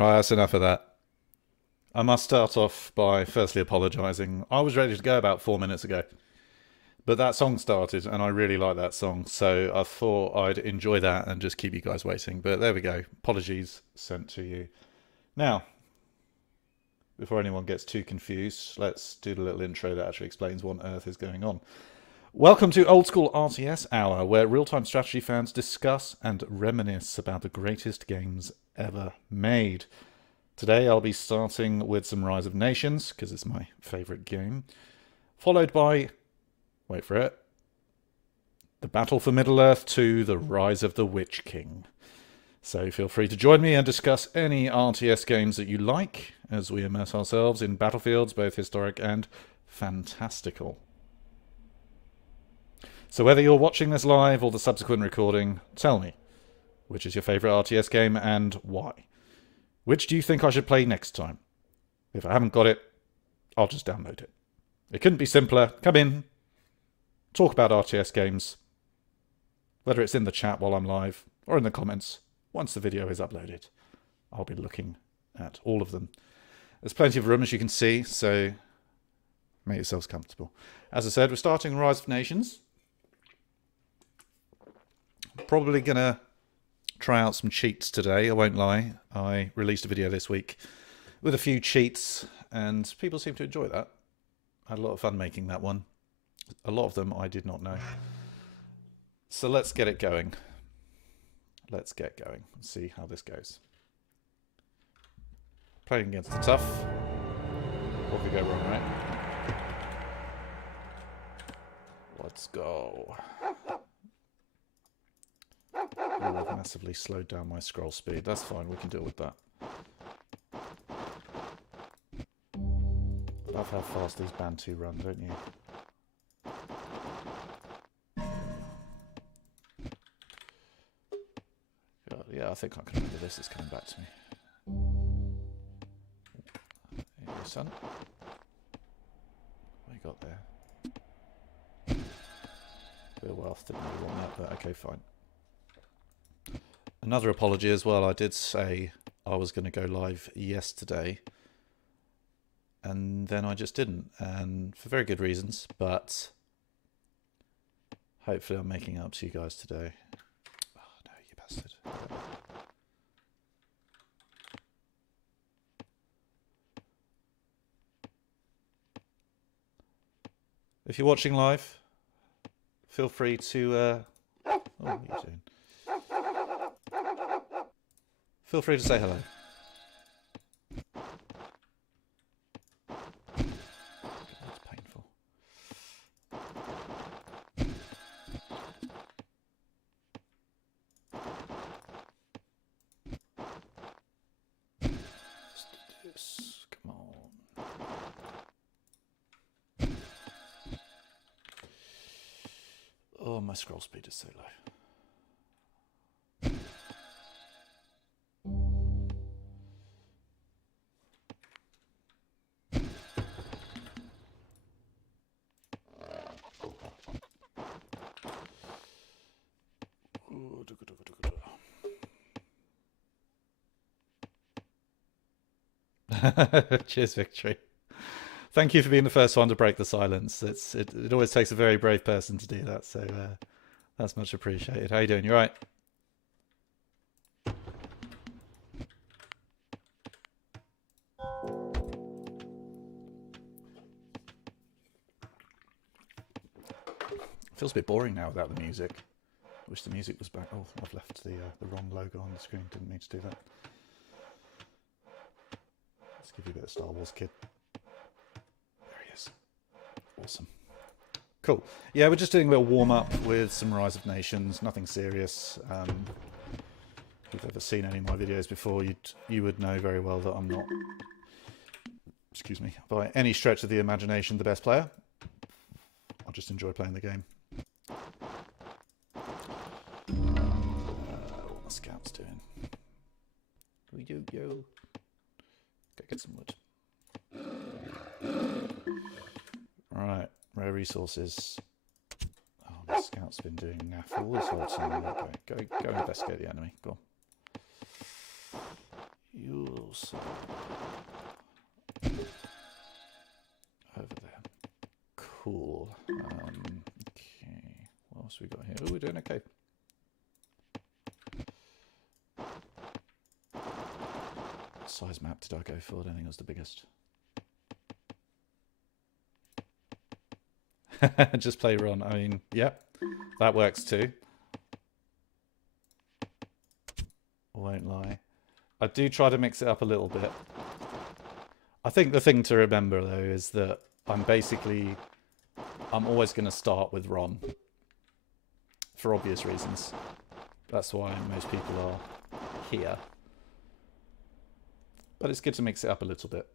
Right, that's enough of that. I must start off by firstly apologising. I was ready to go about 4 minutes ago, but that song started and I really like that song, so I thought I'd enjoy that and just keep you guys waiting. But there we go. Apologies sent to you. Now, before anyone gets too confused, let's do the little intro that actually explains what on earth is going on. Welcome to Old School RTS Hour, where real-time strategy fans discuss and reminisce about the greatest games ever made. Today I'll be starting with some Rise of Nations, because it's my favourite game, followed by, wait for it, The Battle for Middle-earth 2, The Rise of the Witch King. So feel free to join me and discuss any RTS games that you like, as we immerse ourselves in battlefields, both historic and fantastical. So whether you're watching this live or the subsequent recording, tell me, which is your favourite RTS game and why? Which do you think I should play next time? If I haven't got it, I'll just download it. It couldn't be simpler. Come in, talk about RTS games, whether it's in the chat while I'm live or in the comments once the video is uploaded. I'll be looking at all of them. There's plenty of room, as you can see, so make yourselves comfortable. As I said, we're starting Rise of Nations. Probably going to try out some cheats today, I won't lie. I released a video this week with a few cheats and people seem to enjoy that. I had a lot of fun making that one. A lot of them I did not know. So let's get it going. Let's get going and see how this goes. Playing against the tough. What could go wrong, right? Let's go. Oh, I've massively slowed down my scroll speed. That's fine, we can deal with that. Love how fast these Bantu run, don't you? God, yeah, I think I can remember this. It's coming back to me. Here you go, son. What you got there? Bit of wealth, didn't really want that, but okay, fine. Another apology as well. I did say I was going to go live yesterday and then I just didn't, and for very good reasons, but hopefully I'm making it up to you guys today. Oh no, you bastard. If you're watching live, feel free to oh, what are you doing? Feel free to say hello. That's painful. Let's do this. Come on. Oh, my scroll speed is so low. Cheers, Victory. Thank you for being the first one to break the silence. It always takes a very brave person to do that, so that's much appreciated. How you doing? You all right? Feels a bit boring now without the music. I wish the music was back. Oh, I've left the wrong logo on the screen. Didn't mean to do that. Let's give you a bit of Star Wars, kid. There he is. Awesome. Cool. Yeah, we're just doing a little warm-up with some Rise of Nations. Nothing serious. If you've ever seen any of my videos before, you would know very well that I'm not, excuse me, by any stretch of the imagination, the best player. I just enjoy playing the game. What my scout's doing. Yo. Go get some wood. Right, rare resources. Oh, my scout's been doing naff all this whole time. Okay, go investigate the enemy. Go on. You candles. Over there. Cool. Okay. What else we got here? Oh, we're doing okay. What size map did I go for? I don't think it was the biggest. Just play Ron. I mean, yeah, that works too. Won't lie. I do try to mix it up a little bit. I think the thing to remember though is that I'm always going to start with Ron. For obvious reasons. That's why most people are here. But it's good to mix it up a little bit.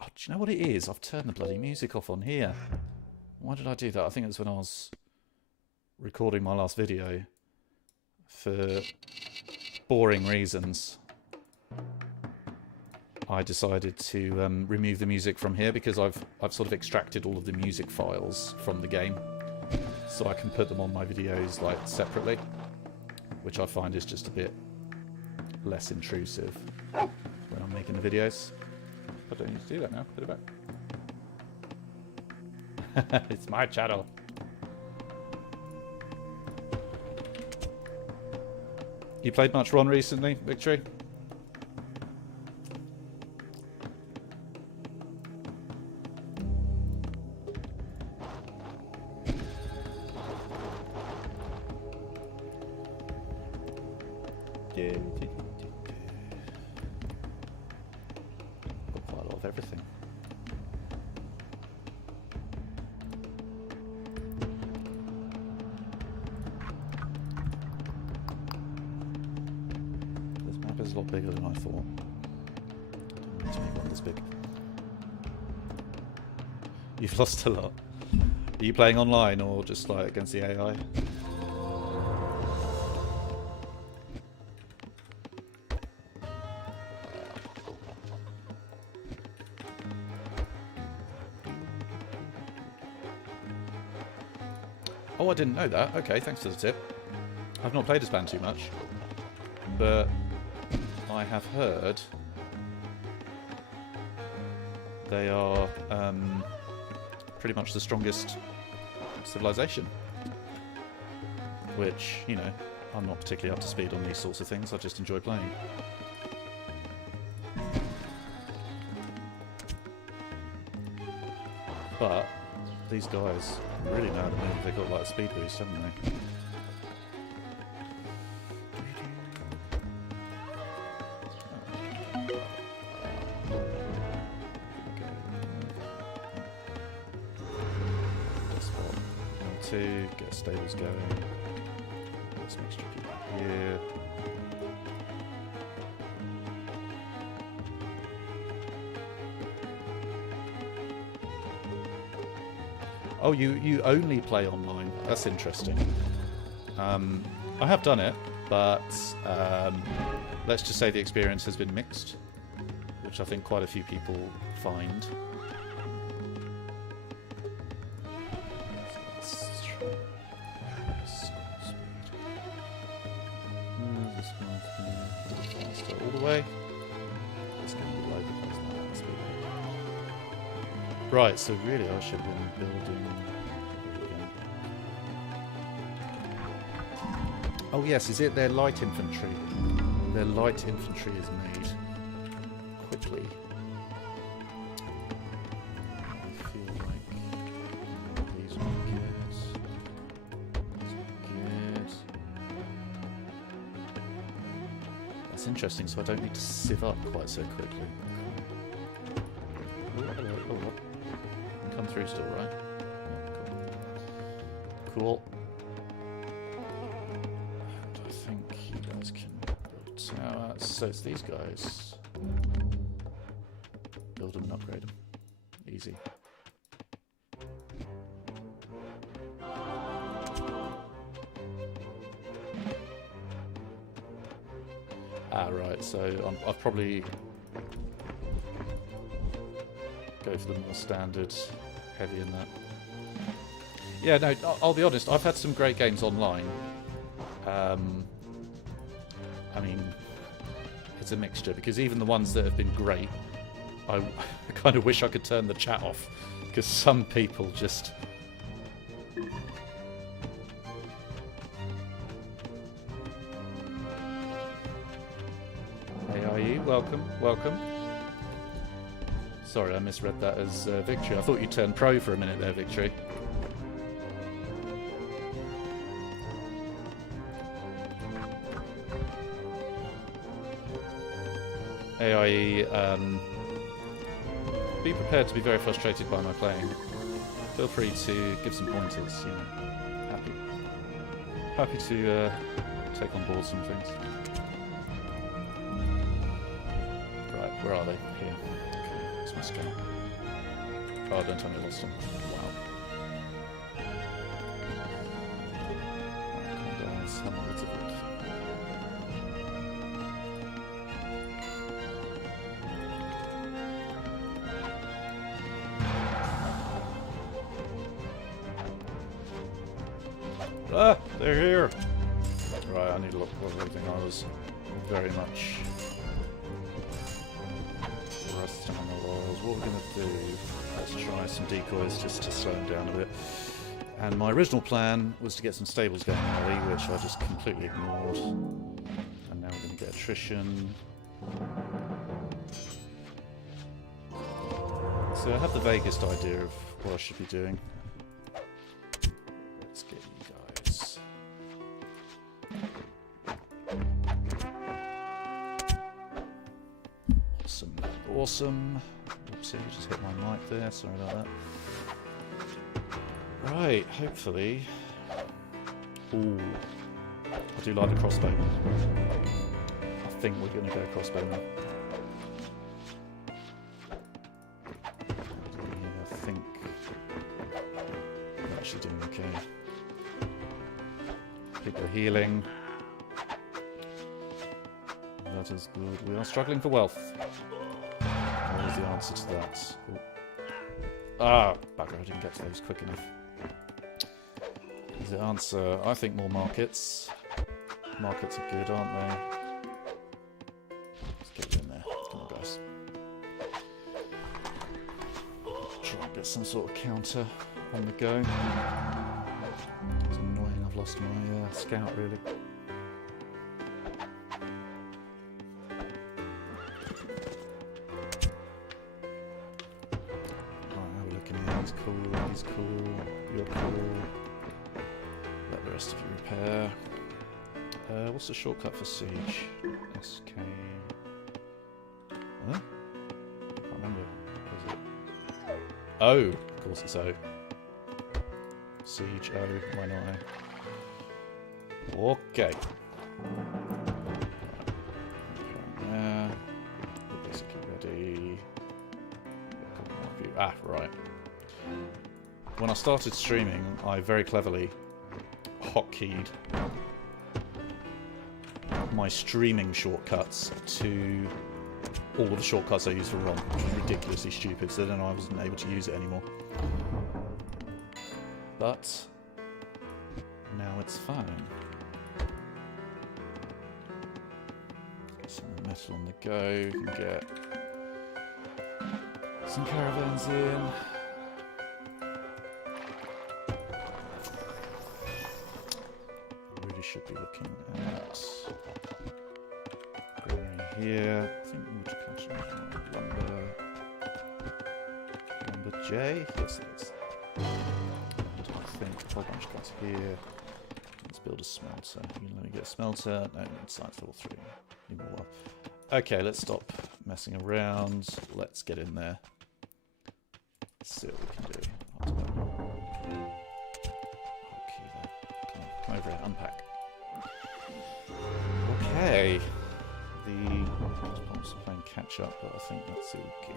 Oh, do you know what it is? I've turned the bloody music off on here. Why did I do that? I think it was when I was recording my last video. For boring reasons. I decided to remove the music from here because I've sort of extracted all of the music files from the game. So I can put them on my videos like separately. Which I find is just a bit less intrusive when I'm making the videos. I don't need to do that now. Put it back. It's my channel. You played much Ron recently, Victory? Got quite a lot of everything. This map is a lot bigger than I thought. Didn't mean to make one this big. You've lost a lot. Are you playing online or just like against the AI? Oh, I didn't know that. Okay, thanks for the tip. I've not played this band too much, but I have heard they are pretty much the strongest civilization. Which, you know, I'm not particularly up to speed on these sorts of things. I just enjoy playing. But these guys really know how to move. They've got like a speed boost, haven't they? Two, get stables going. Get some extra people here. Oh, you only play online. That's interesting. I have done it, but let's just say the experience has been mixed, which I think quite a few people find. All the way. It's going to be low because of that speed. Right, so really I should have been building... Oh yes, is it their light infantry? Their light infantry is made quickly. I feel like these are good. These are good. That's interesting, so I don't need to sieve up quite so quickly. Oh, hello. Oh, what? Come through still, right? Yeah, cool. And I think you guys can build a tower. So it's these guys. Build them and upgrade them. Easy. Ah, right, so I've probably go for the more standard, heavy in that. Yeah, no, I'll be honest, I've had some great games online, I mean, it's a mixture, because even the ones that have been great, I kind of wish I could turn the chat off, because some people just... Hey, are you? Welcome, welcome. Sorry, I misread that as Victory. I thought you turned pro for a minute there, Victory. AIE, be prepared to be very frustrated by my playing. Feel free to give some pointers, you know. Happy to take on board some things. Right, where are they? Here. Okay, it's my scout. Oh, don't tell me I lost them. Wow. Right, come on guys, how many words of it? Ah, they're here! Right, I need to look for everything. I was very much rusting on the laurels. What we're going to do, let's try some decoys just to slow them down a bit. And my original plan was to get some stables going early, which I just completely ignored. And now we're going to get attrition. So I have the vaguest idea of what I should be doing. Let's get you guys. Awesome. Awesome. Oopsie, just hit my mic there. Sorry about that. Right, hopefully. Ooh. I do like the crossbow. I think we're going to go crossbow now. I think we're actually doing okay. People are healing. That is good. We are struggling for wealth. What is the answer to that? Ooh. Ah, bugger, I didn't get to those quick enough. Is the answer? I think more markets. Markets are good, aren't they? Let's get you in there. Come on, guys. Try and get some sort of counter on the go. It's annoying, I've lost my scout, really. He's cool, he's cool, you're cool. Let the rest of you repair. What's the shortcut for siege? SK. Huh? Can't remember. What is it? O! Of course it's O. Siege O, why not O? Okay. Yeah. We're basically ready. Ah, right. When I started streaming, I very cleverly hotkeyed my streaming shortcuts to all of the shortcuts I use for ROM, which was ridiculously stupid, so then I wasn't able to use it anymore. But now it's fine. Get some metal on the go, we can get some caravans in. Should be looking at granary here. I think water lumber. Lumber J? Yes, it is. And I think a whole bunch goes here. Let's build a smelter. You can let me get a smelter. No, it's science level 3. Need more wealth. Okay, let's stop messing around. Let's get in there. Let's see what we can do. Okay, there. Come over here, unpack. Okay, the response playing catch up, but I think that's okay.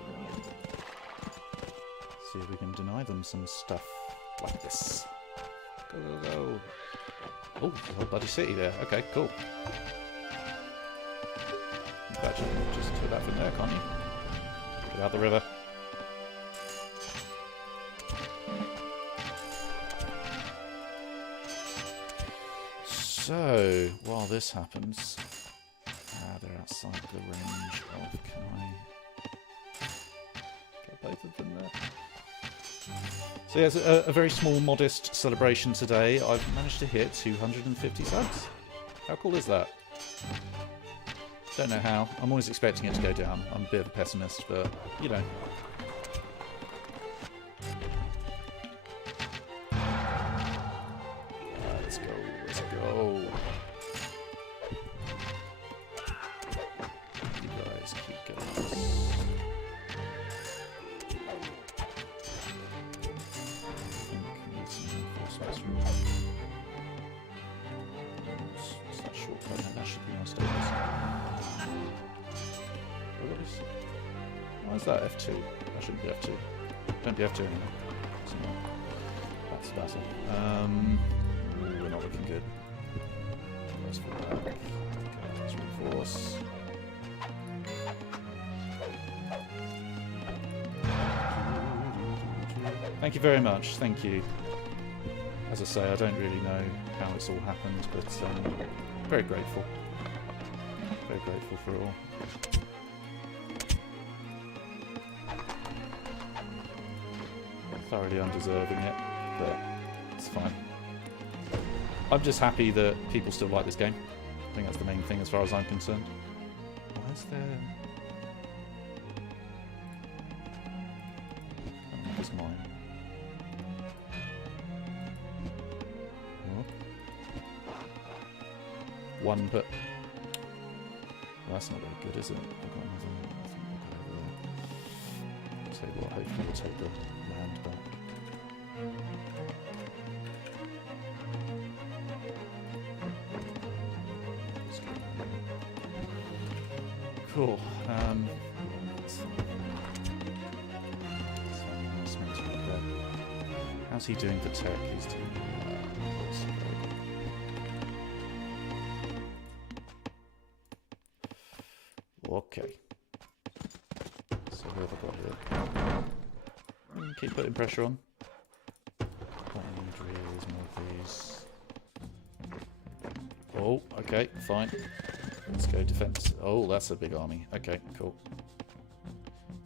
See if we can deny them some stuff like this. Go, go, go. Oh, there's a whole bloody city there. Okay, cool. In fact, you can just do that from there, can't you? Get out the river. So, while this happens, they're outside the range of. Can I get both of them there? So yeah, it's a very small, modest celebration today. I've managed to hit 250 subs. How cool is that? Don't know how. I'm always expecting it to go down. I'm a bit of a pessimist, but, you know. Let's go, let's go. You guys keep going. What's that shortcut? That should be my status. Why is that F2? That shouldn't be F2. Don't be F2 anymore. That's better. We're not looking good. Let's fall back. Let's reinforce. Thank you very much. Thank you. As I say, I don't really know how it's all happened, but very grateful. Very grateful for it all. Thoroughly undeserving it, but it's fine. I'm just happy that people still like this game. I think that's the main thing as far as I'm concerned. Why is there... I think it's mine. Oh. One, but... Well, that's not very good, is it? I've got another... I think we'll go over there. I'll tell you what, hopefully we'll take the land back. Cool. How's he doing for tech? He's doing okay. So who have I got here? Keep putting pressure on. What I need really is more of these. Oh, okay, fine. Let's go defense. Oh, that's a big army. Okay, cool.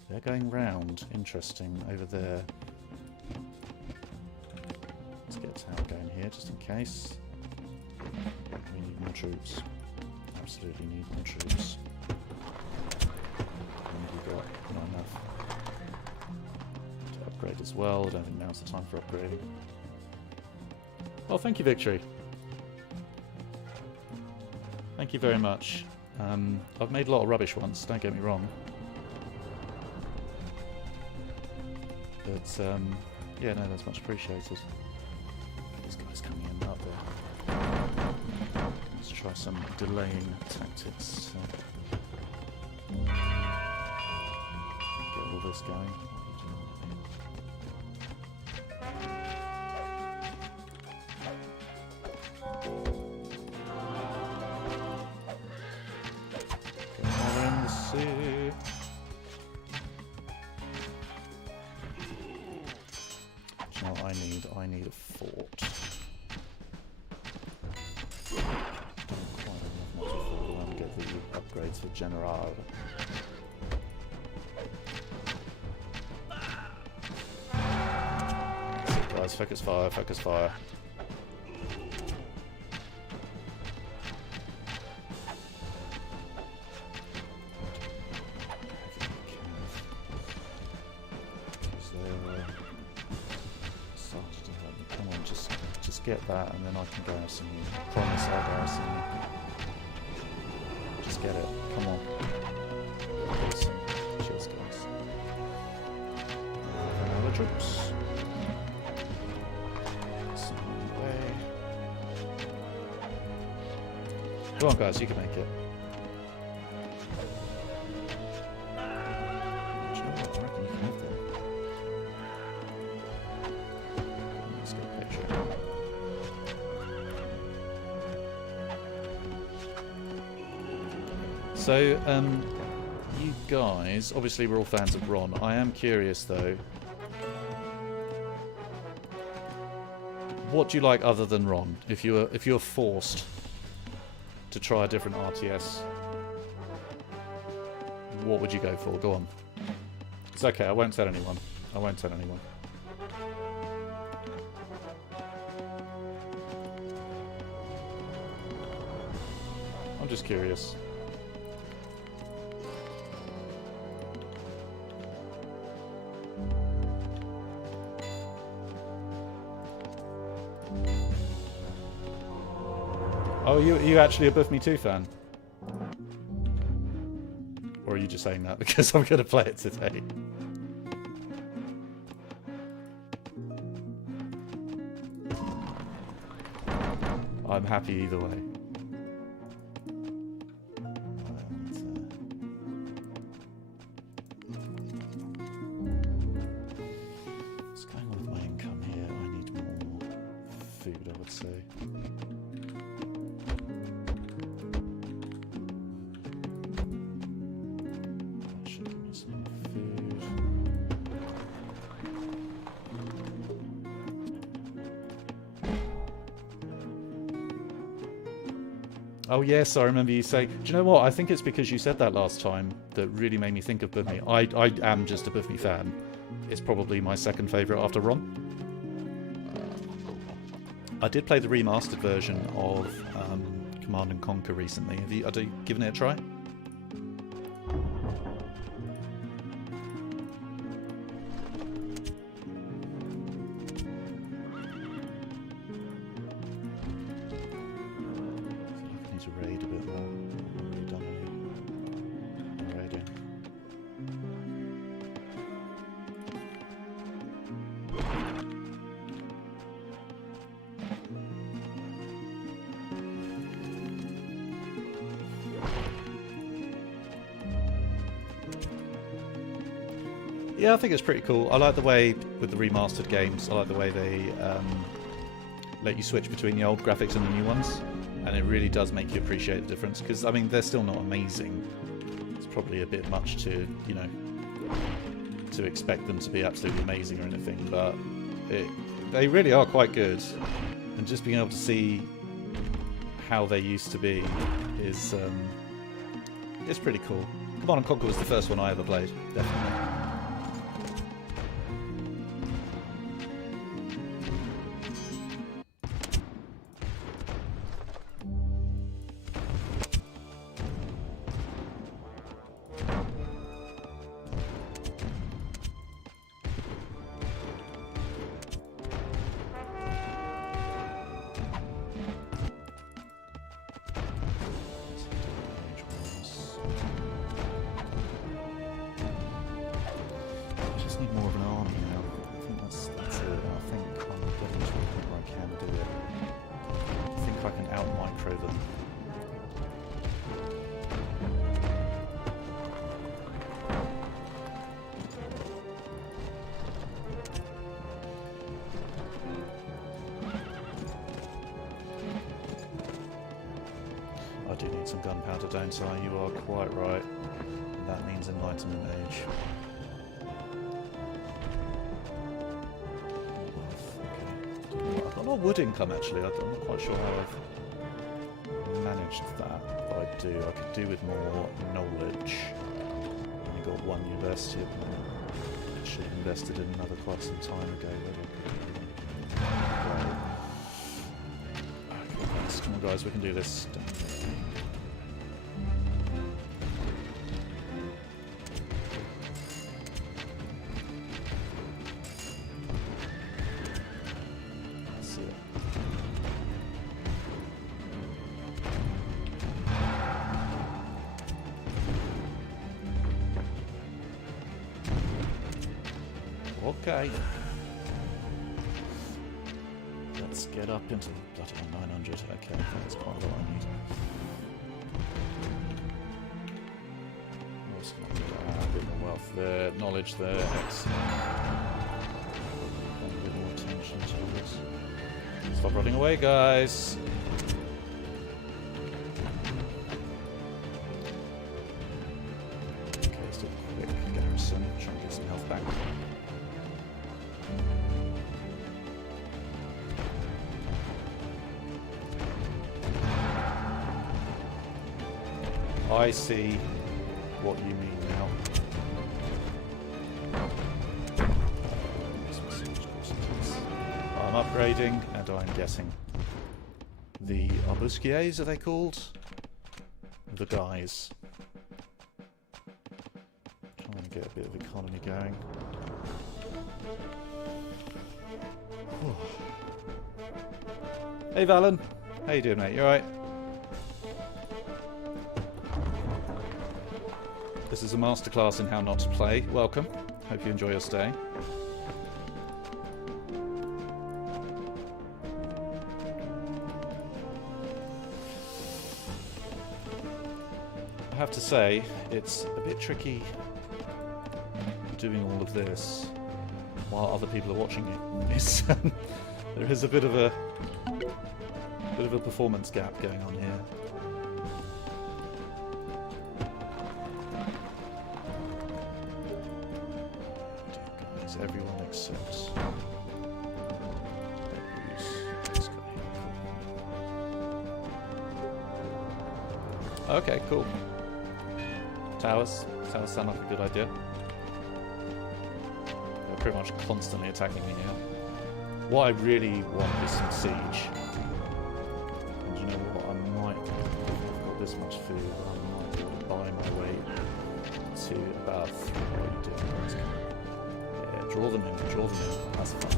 They're going round. Interesting. Over there. Let's get a tower going here, just in case. We need more troops. Absolutely need more troops. And we've got not enough to upgrade as well. I don't think now's the time for upgrading. Well, thank you, Victory. Thank you very much. I've made a lot of rubbish once, don't get me wrong. But, yeah, no, that's much appreciated. These guys coming in up there. Let's try some delaying tactics. Get all this going. I need a fort. Don't quite have much of a fort. I want to get the upgrades for General. That's it, guys. Focus fire, focus fire. Get that, and then I can garrison you. Promise I'll garrison you. Just get it. Come on. Awesome. Cheers, guys. And other troops. Way. Come on, guys. You can make it. Do you know what? I reckon you can have them. Let's get a picture. So, you guys, obviously we're all fans of Ron. I am curious though, what do you like other than Ron? If you're forced to try a different RTS, what would you go for? Go on. It's okay, I won't tell anyone. I won't tell anyone. I'm just curious. Oh, you actually a Buff Me Too fan? Or are you just saying that because I'm going to play it today? I'm happy either way. What's going on with my income here? I need more food, I would say. That should give me some more food. Oh yes, I remember you saying. Do you know what? I think it's because you said that last time that really made me think of Buff Me. I am just a Buff Me fan. It's probably my second favourite after Ron. I did play the remastered version of Command & Conquer recently. Have you given it a try? Raid a bit more. Not really done any raiding. Yeah, I think it's pretty cool. I like the way, with the remastered games, I like the way they let you switch between the old graphics and the new ones. And it really does make you appreciate the difference, because, I mean, they're still not amazing. It's probably a bit much to, you know, to expect them to be absolutely amazing or anything, but they really are quite good. And just being able to see how they used to be is it's pretty cool. Command & Conquer was the first one I ever played, definitely. I do need some gunpowder, don't I? You are quite right. That means Enlightenment Age. Okay. I've got a lot of wood income actually. I'm not quite sure how I've managed that, but I do. I could do with more knowledge. Only got one university. I should have invested in another quite some time ago. Okay, come on guys, we can do this. Okay. Let's get up into bloody 900. Okay, I think that's quite a lot I need. A bit more wealth there, knowledge there, excellent. A bit more attention to this. Stop running away, guys. Okay, let's do a quick garrison, try and get some health back. I see what you mean now. I'm upgrading, and I'm getting the arbusquiers, are they called? The guys. Trying to get a bit of economy going. Hey Valen, how you doing, mate? You alright? This is a masterclass in how not to play. Welcome. Hope you enjoy your stay. I have to say, it's a bit tricky doing all of this while other people are watching you. It's, there is a bit of a performance gap going on here. Is everyone except this guy. Okay, cool. Towers sound like a good idea. They're pretty much constantly attacking me here. What I really want is some siege. And you know what? I might, if I've got this much food, I might be able to buy my way to about 3. What are you doing? Yeah, draw them in. That's fun.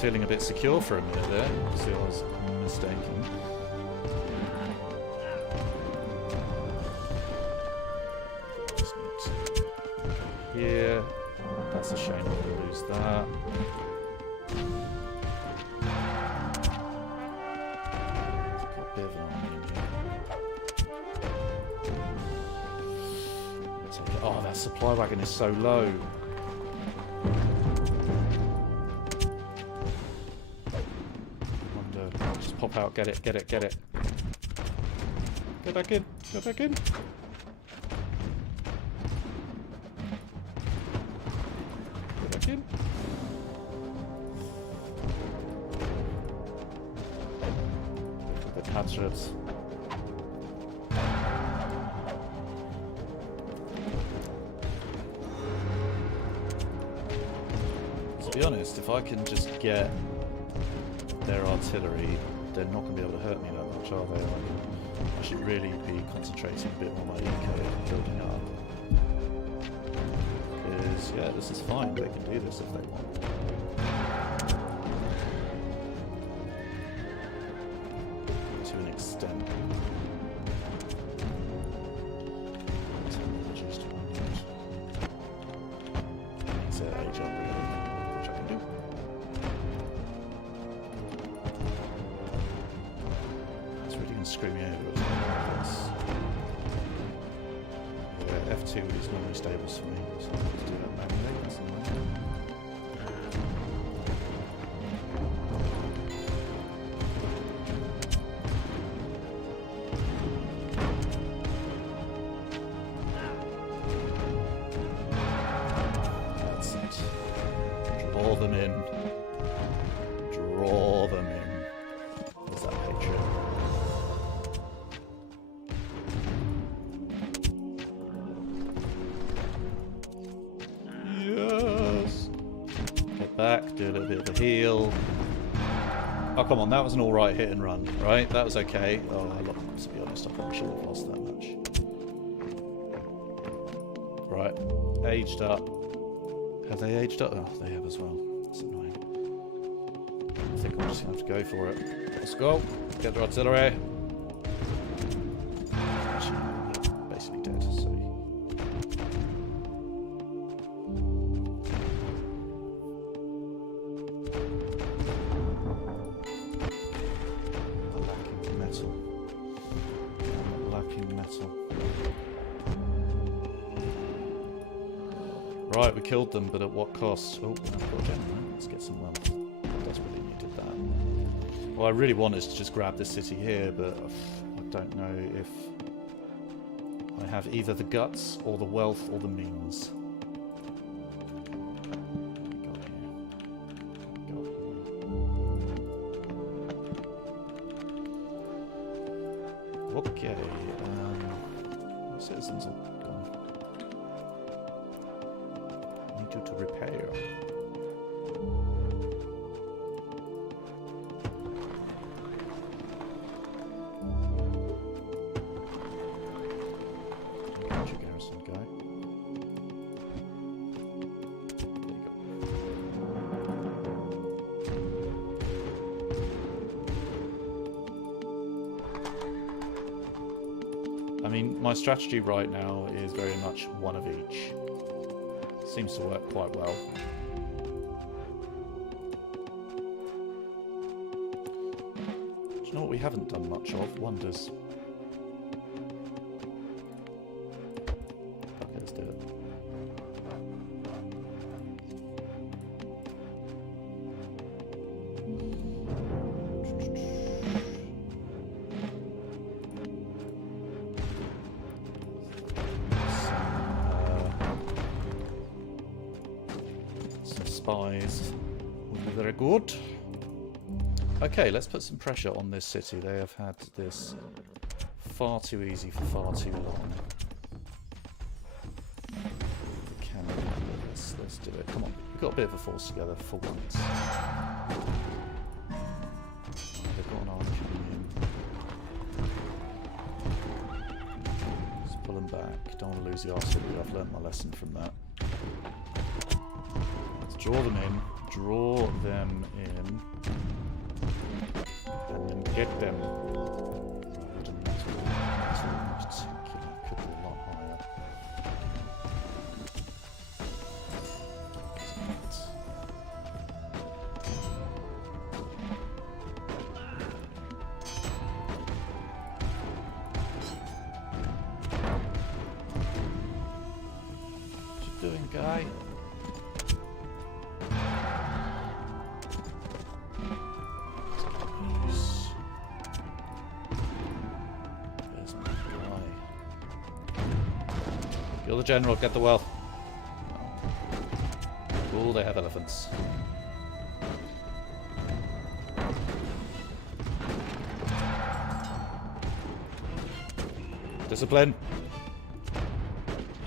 Feeling a bit secure for a minute there. See, I was mistaken. Just need to here. That's a shame I'm going to lose that. I've got a bit of an army in here. Oh, that supply wagon is so low. Pop out, get it. Get back in. Get back in. The patriots. To be honest, if I can just get their artillery, they're not going to be able to hurt me that much, are they? I should really be concentrating a bit more on my eco and building up. Because, yeah, this is fine. They can do this if they want. To an extent. Technologies to unmute. It's age upgrade, which I can do. Screw me over as well. Yeah, F2 is normally stable for me, so I'll have to do that manually. That's it. Draw them in. Draw them in. There's that picture. Back, do a little bit of a heal. Oh, come on, that was an alright hit and run, right? That was okay. Oh, to be honest, I probably shouldn't have lost that much. Right, aged up. Have they aged up? Oh, they have as well. That's annoying. I think I'm just going to have to go for it. Let's go. Get the artillery. Actually, basically dead, so... Right, we killed them, but at what cost? Oh, I've got a gem, right? Let's get some wealth. Desperately needed that. What I really want is to just grab this city here, but I don't know if I have either the guts or the wealth or the means. Okay, citizens are gone. Need you to repair. Got your garrison guy. There you go. I mean, my strategy right now is very much one of each. Seems to work quite well. Do you know what we haven't done much of? Wonders. Okay, let's do it. Spies would be very good. Okay, let's put some pressure on this city. They have had this far too easy for far too long. Can we? Let's do it. Come on, we've got a bit of a force together for once. They've got an army in. Let's pull them back. Don't want to lose the artillery. I've learnt my lesson from that. Draw them in, and then get them. Wooden metal in particular could be a lot higher. What you doing, guy? You're the general, get the wealth. Oh, they have elephants. Discipline.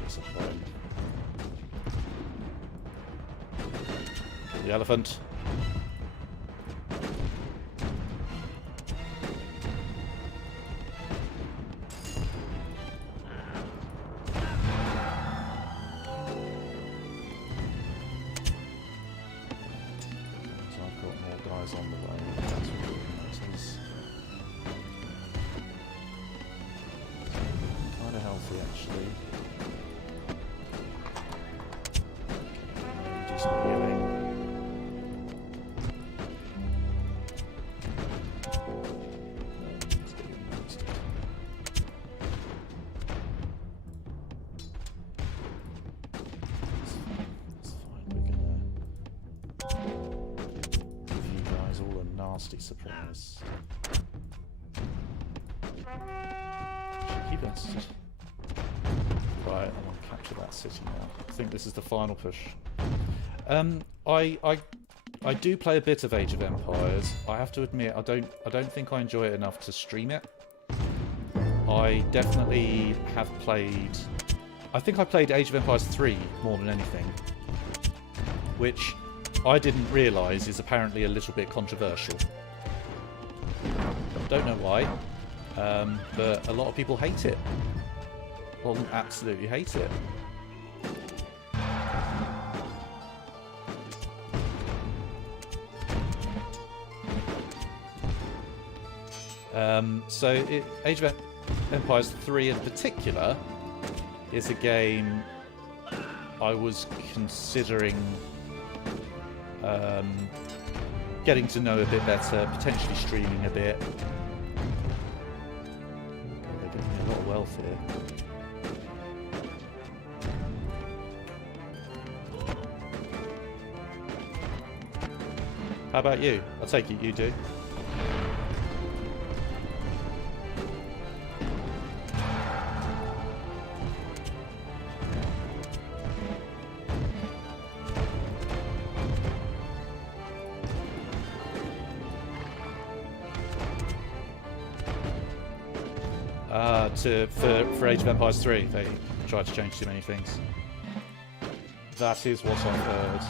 Discipline. The elephant. On the way. That's what notice. Kind of healthy, actually. Okay, do some healing. Let's get him roasted. That's fine. We're gonna. All a nasty surprise. Cheeky bastard. Right, I want to capture that city now. I think this is the final push. I do play a bit of Age of Empires. I have to admit, I don't think I enjoy it enough to stream it. I definitely have played. I think I played Age of Empires 3 more than anything, which I didn't realise is apparently a little bit controversial. Don't know why, but a lot of people hate it. A lot of them absolutely hate it. Age of Empires 3 in particular is a game I was considering getting to know a bit better, potentially streaming a bit. God, they're giving me a lot of wealth here. How about you? I take it you do. For Age of Empires 3, they tried to change too many things. That is what I've heard.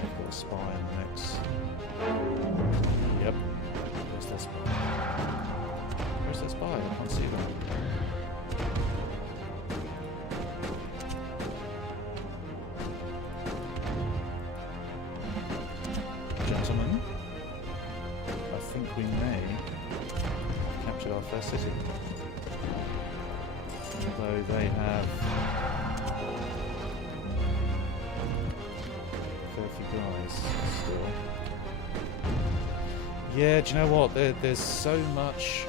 They've got a spy in the mix. Yep. Where's their spy? Where's their spy? I can't see them. Gentlemen, I think we may capture our first city. Although they have a fair few guys still. Yeah, do you know what? There's so much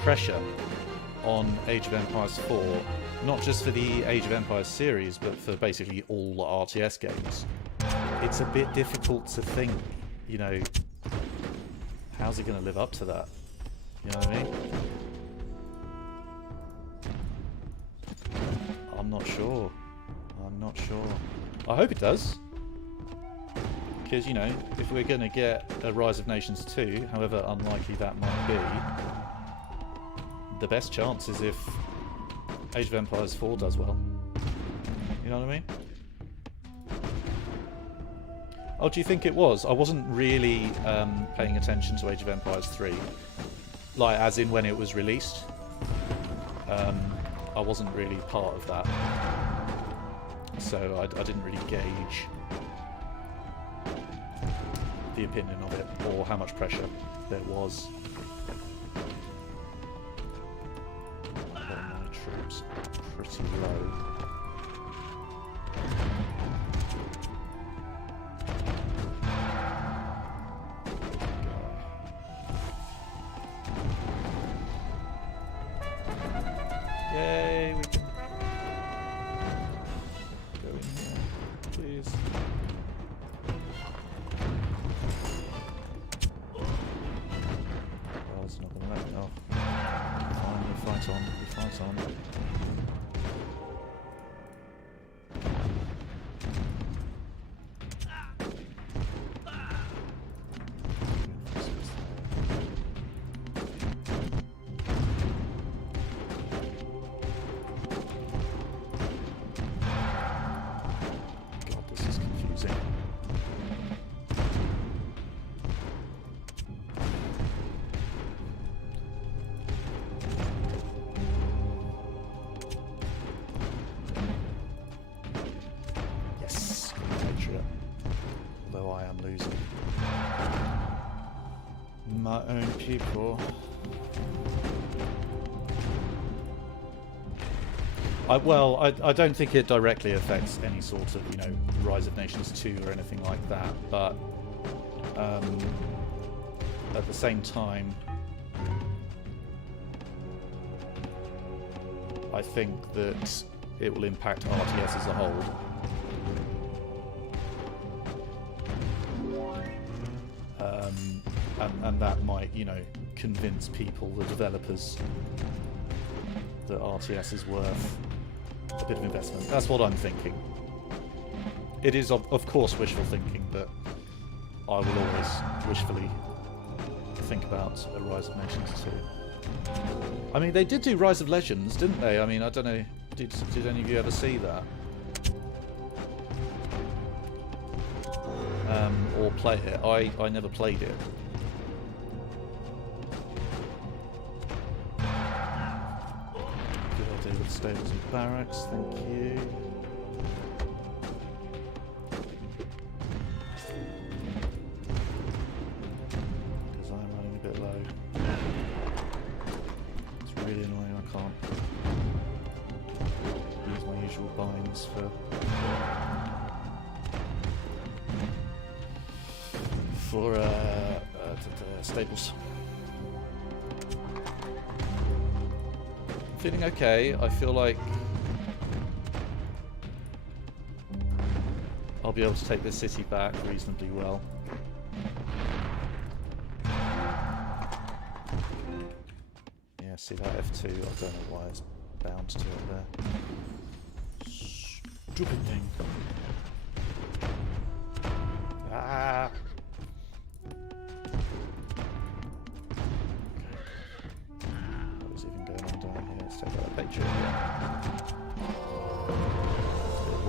pressure on Age of Empires 4, not just for the Age of Empires series, but for basically all the RTS games. It's a bit difficult to think, you know, how's it going to live up to that? You know what I mean? I'm not sure. I'm not sure. I hope it does. Because, you know, if we're going to get a Rise of Nations 2, however unlikely that might be, the best chance is if Age of Empires 4 does well. You know what I mean? Oh, do you think it was? I wasn't really paying attention to Age of Empires 3. Like, as in when it was released. I wasn't really part of that. So I didn't really gauge the opinion of it, or how much pressure there was. My troops pretty low. Yay, we can go in here, please. Well, it's not gonna let me off. Fine, we fight on, we fight on. My own people. I don't think it directly affects any sort of, you know, Rise of Nations 2 or anything like that, but at the same time, I think that it will impact RTS as a whole. And that might, you know, convince people, the developers, that RTS is worth a bit of investment. That's what I'm thinking. It is, of course, wishful thinking, but I will always wishfully think about a Rise of Nations 2. I mean, they did do Rise of Legends, didn't they? I mean, I don't know, did any of you ever see that? Or play it. I never played it. Good idea with stables and barracks, thank you. Because I'm running a bit low. It's really annoying, I can't use my usual binds for for stables. I'm feeling okay. I feel like I'll be able to take this city back reasonably well. Yeah, see that F2? I don't know why it's bound to it there. Stupid thing. Ah! What is even going on down here? Let's take out a picture again.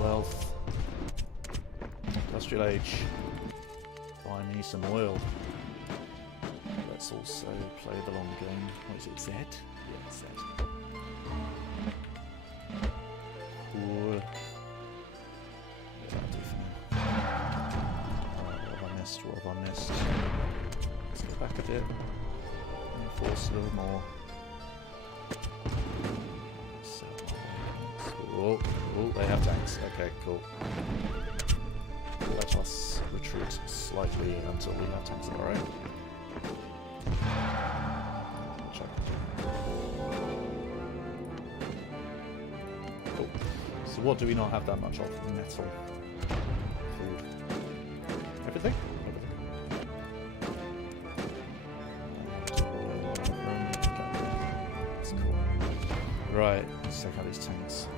Wealth. Industrial age. Buy me some oil. Let's also play the long game. What is it, Z? Yeah, Z. Cool. Yeah, that'll do for me. Alright, what have I missed? What have I missed? Let's go back a bit. Enforce a little more. Oh, oh, they have tanks. Okay, cool. Let us retreat slightly until we have tanks of our own. Check. Cool. So what do we not have that much of? Metal. Food. Everything? That's cool. Right, let's check out these tanks.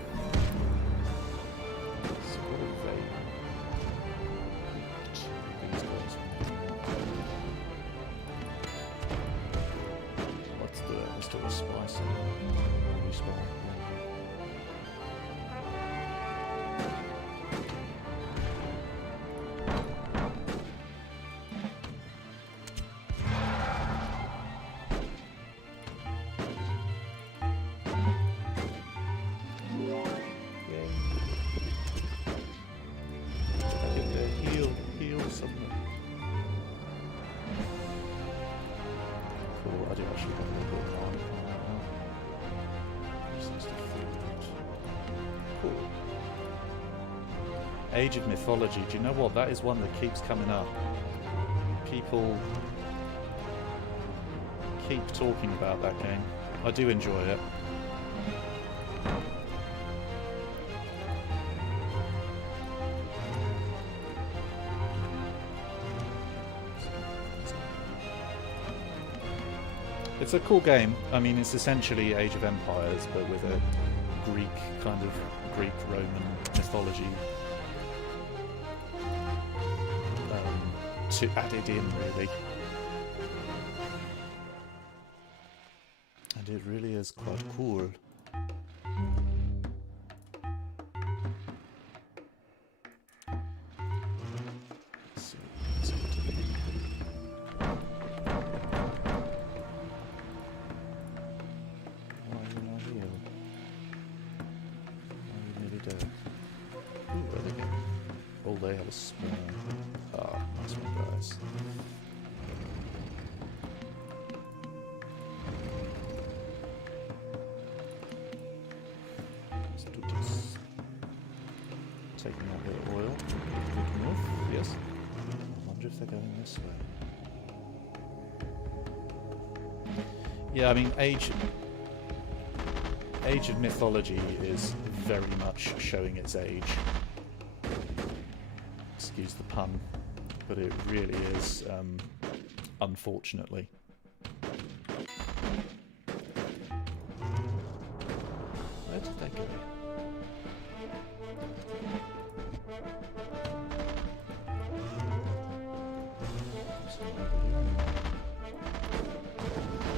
Age of Mythology. Do you know what? That is one that keeps coming up. People keep talking about that game. I do enjoy it. It's a cool game. I mean, it's essentially Age of Empires, but with a Greek kind of Greek-Roman mythology to added in, really. And it really is quite cool. Let's see. Let's go to the... Why are you not here? Are you nearly dead? Ooh, where are they going? Oh, they have a spare. Ah, nice one, guys. Let's do this. Taking that bit of oil. Good move. Yes. I wonder if they're going this way. Yeah, I mean, Age of Mythology is very much showing its age. Excuse the pun. But it really is, unfortunately. Where did they go?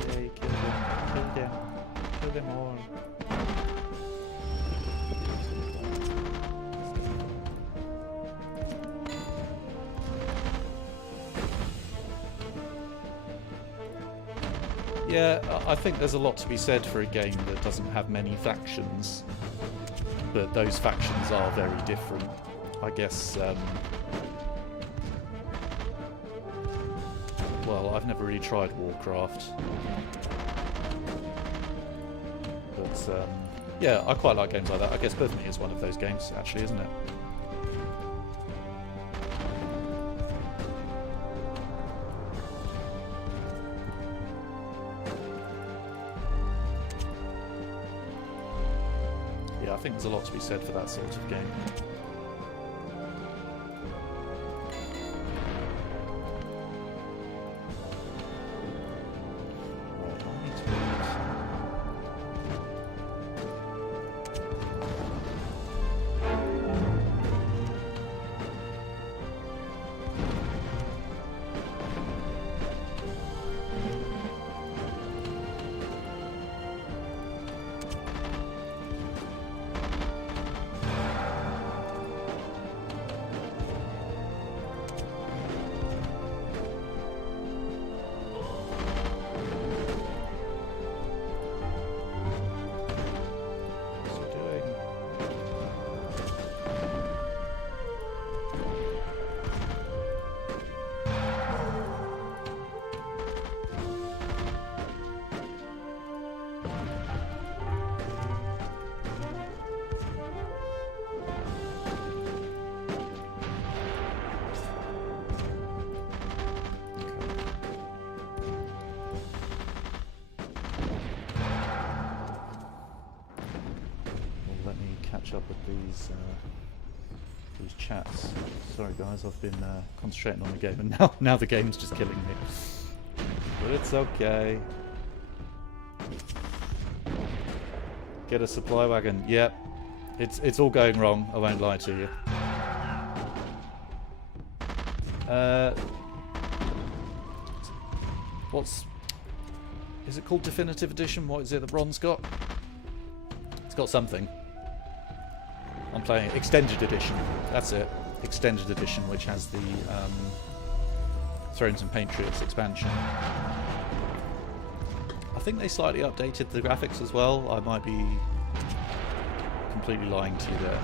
Yay, kill them, kill them, kill them all. Yeah, I think there's a lot to be said for a game that doesn't have many factions, but those factions are very different. I guess, well, I've never really tried Warcraft, but yeah, I quite like games like that. I guess Bethany is one of those games, actually, isn't it? think there's a lot to be said for that sort of game. Up with these chats. Sorry guys, I've been concentrating on the game, and now the game's just killing me. But it's okay. Get a supply wagon. Yep, it's all going wrong. I won't lie to you. Is it called Definitive Edition? What is it that Ron's got? It's got something. I'm playing Extended Edition. That's it. Extended Edition, which has the Thrones and Patriots expansion. I think they slightly updated the graphics as well. I might be completely lying to you there.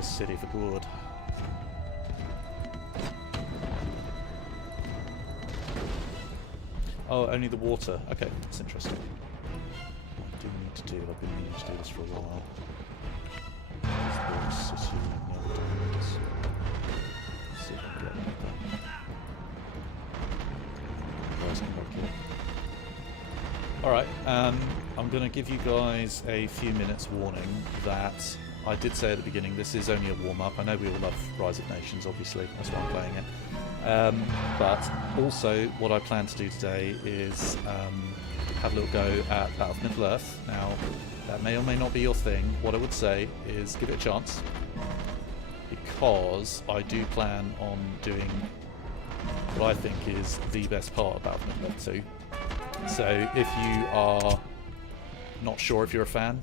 City for good. Oh, only the water. Okay, that's interesting. What I do need to do, I've been meaning to do this for a while. City, no, see if I can get that. Alright, I'm going to give you guys a few minutes warning that I did say at the beginning, this is only a warm-up. I know we all love Rise of Nations, obviously. That's why I'm playing it. But also, what I plan to do today is have a little go at Battle of Middle-earth. Now, that may or may not be your thing. What I would say is give it a chance, because I do plan on doing what I think is the best part of Battle of Middle-earth 2. So, if you are not sure if you're a fan,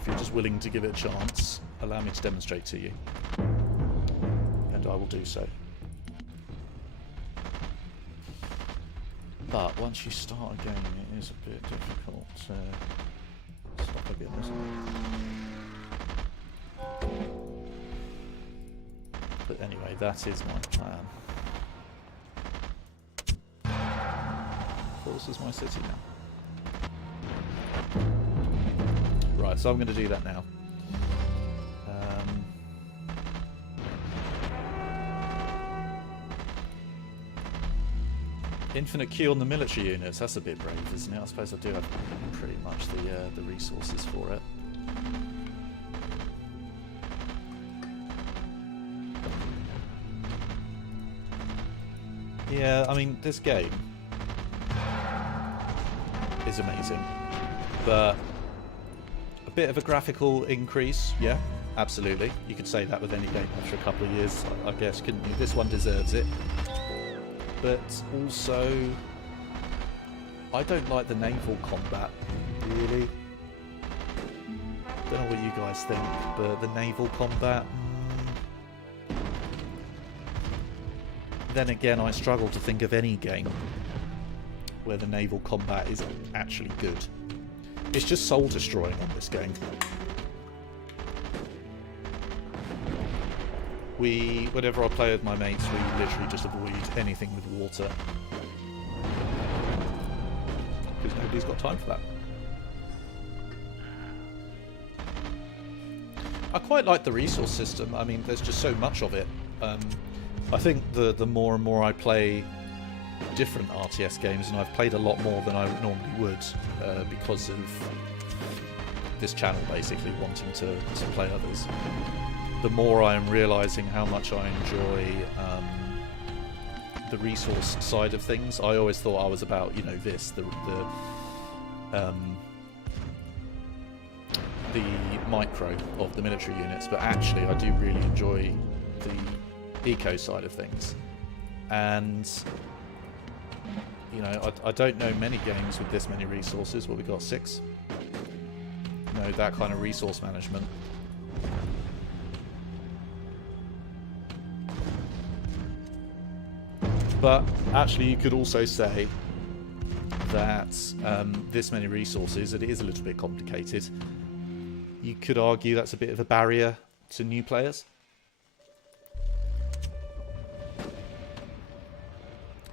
if you're just willing to give it a chance, allow me to demonstrate to you. And I will do so. But once you start a game, it is a bit difficult to stop again, isn't it? But anyway, that is my plan. This is my city now. Right, so I'm going to do that now. Infinite queue on the military units, that's a bit brave, isn't it? I suppose I do have pretty much the resources for it. Yeah, I mean, this game is amazing, but a bit of a graphical increase, yeah, absolutely. You could say that with any game after a couple of years, I guess, couldn't you? This one deserves it. But also, I don't like the naval combat, really. Don't know what you guys think, but the naval combat... Then again, I struggle to think of any game where the naval combat is actually good. It's just soul-destroying on this game. Whenever I play with my mates, we literally just avoid anything with water. because nobody's got time for that. I quite like the resource system. I mean, there's just so much of it. I think the more and more I play different RTS games, and I've played a lot more than I normally would because of this channel basically wanting to play others, the more I'm realising how much I enjoy the resource side of things. I always thought I was about, you know, the micro of the military units, but actually I do really enjoy the eco side of things. And you know, I don't know many games with this many resources. What, we got 6? No, that kind of resource management. But actually you could also say that this many resources, it is a little bit complicated. You could argue that's a bit of a barrier to new players.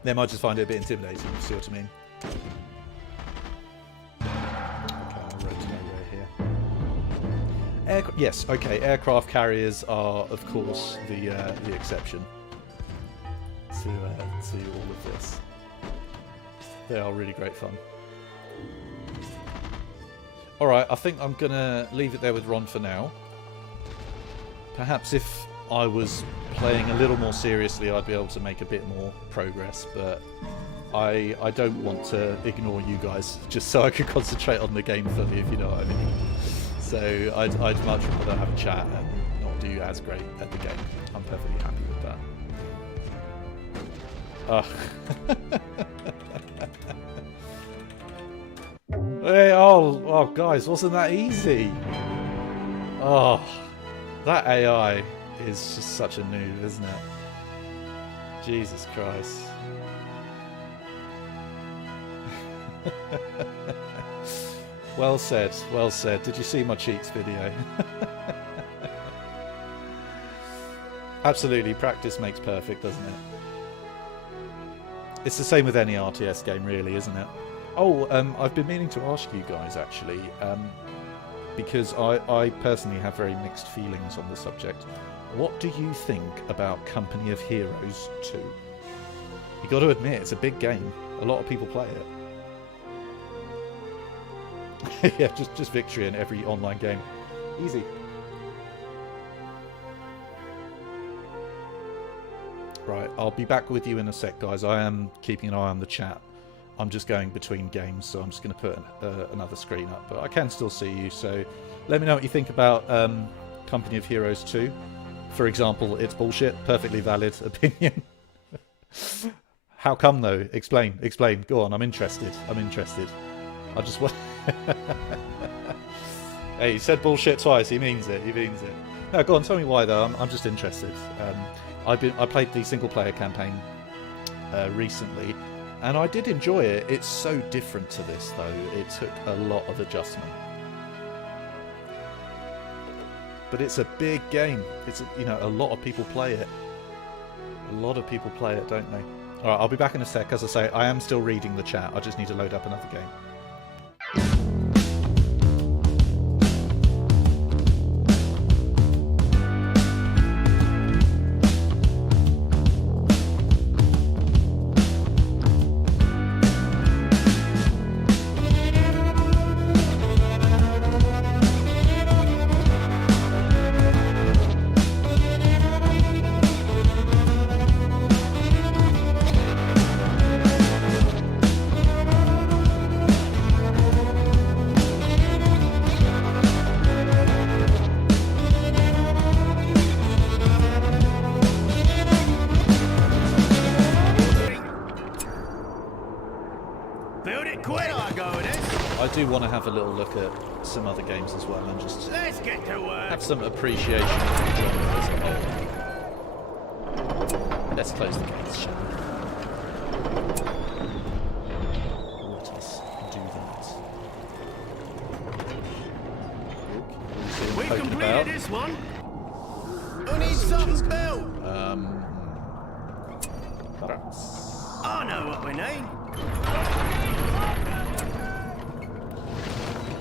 They might just find it a bit intimidating, you see what I mean? Okay, I'll rotate over here. Yes, okay, aircraft carriers are, of course, the exception to all of this. They are really great fun. Alright, I think I'm going to leave it there with Ron for now. Perhaps if I was playing a little more seriously, I'd be able to make a bit more progress, but I don't want to ignore you guys just so I can concentrate on the game fully, if you know what I mean. So I'd much rather have a chat and not do as great at the game. I'm perfectly happy with that. Hey, oh, guys, wasn't that easy? Oh, that AI is just such a noob, isn't it? Jesus Christ. Well said, well said. Did you see my cheats video? Absolutely, practice makes perfect, doesn't it? It's the same with any RTS game, really, isn't it? Oh, I've been meaning to ask you guys, actually, because I personally have very mixed feelings on the subject. What do you think about Company of Heroes 2? You got to admit, it's a big game. A lot of people play it. Yeah, just victory in every online game. Easy. Right, I'll be back with you in a sec, guys. I am keeping an eye on the chat. I'm just going between games, so I'm just going to put another screen up. But I can still see you, so let me know what you think about Company of Heroes 2. For example, it's bullshit. Perfectly valid opinion. How come, though? Explain. Explain. Go on. I'm interested. I'm interested. I just want... Hey, he said bullshit twice. He means it. He means it. No, go on. Tell me why, though. I'm just interested. I played the single-player campaign recently, and I did enjoy it. It's so different to this, though. It took a lot of adjustment. But it's a big game. It's, you know, a lot of people play it. A lot of people play it, don't they? All right, I'll be back in a sec. As I say, I am still reading the chat. I just need to load up another game. I do want to have a little look at some other games as well and just have some appreciation of the genre as a whole. Let's close the gates, shall we? Let us do that. We completed this one. Who needs something built? Perhaps. I know what we need.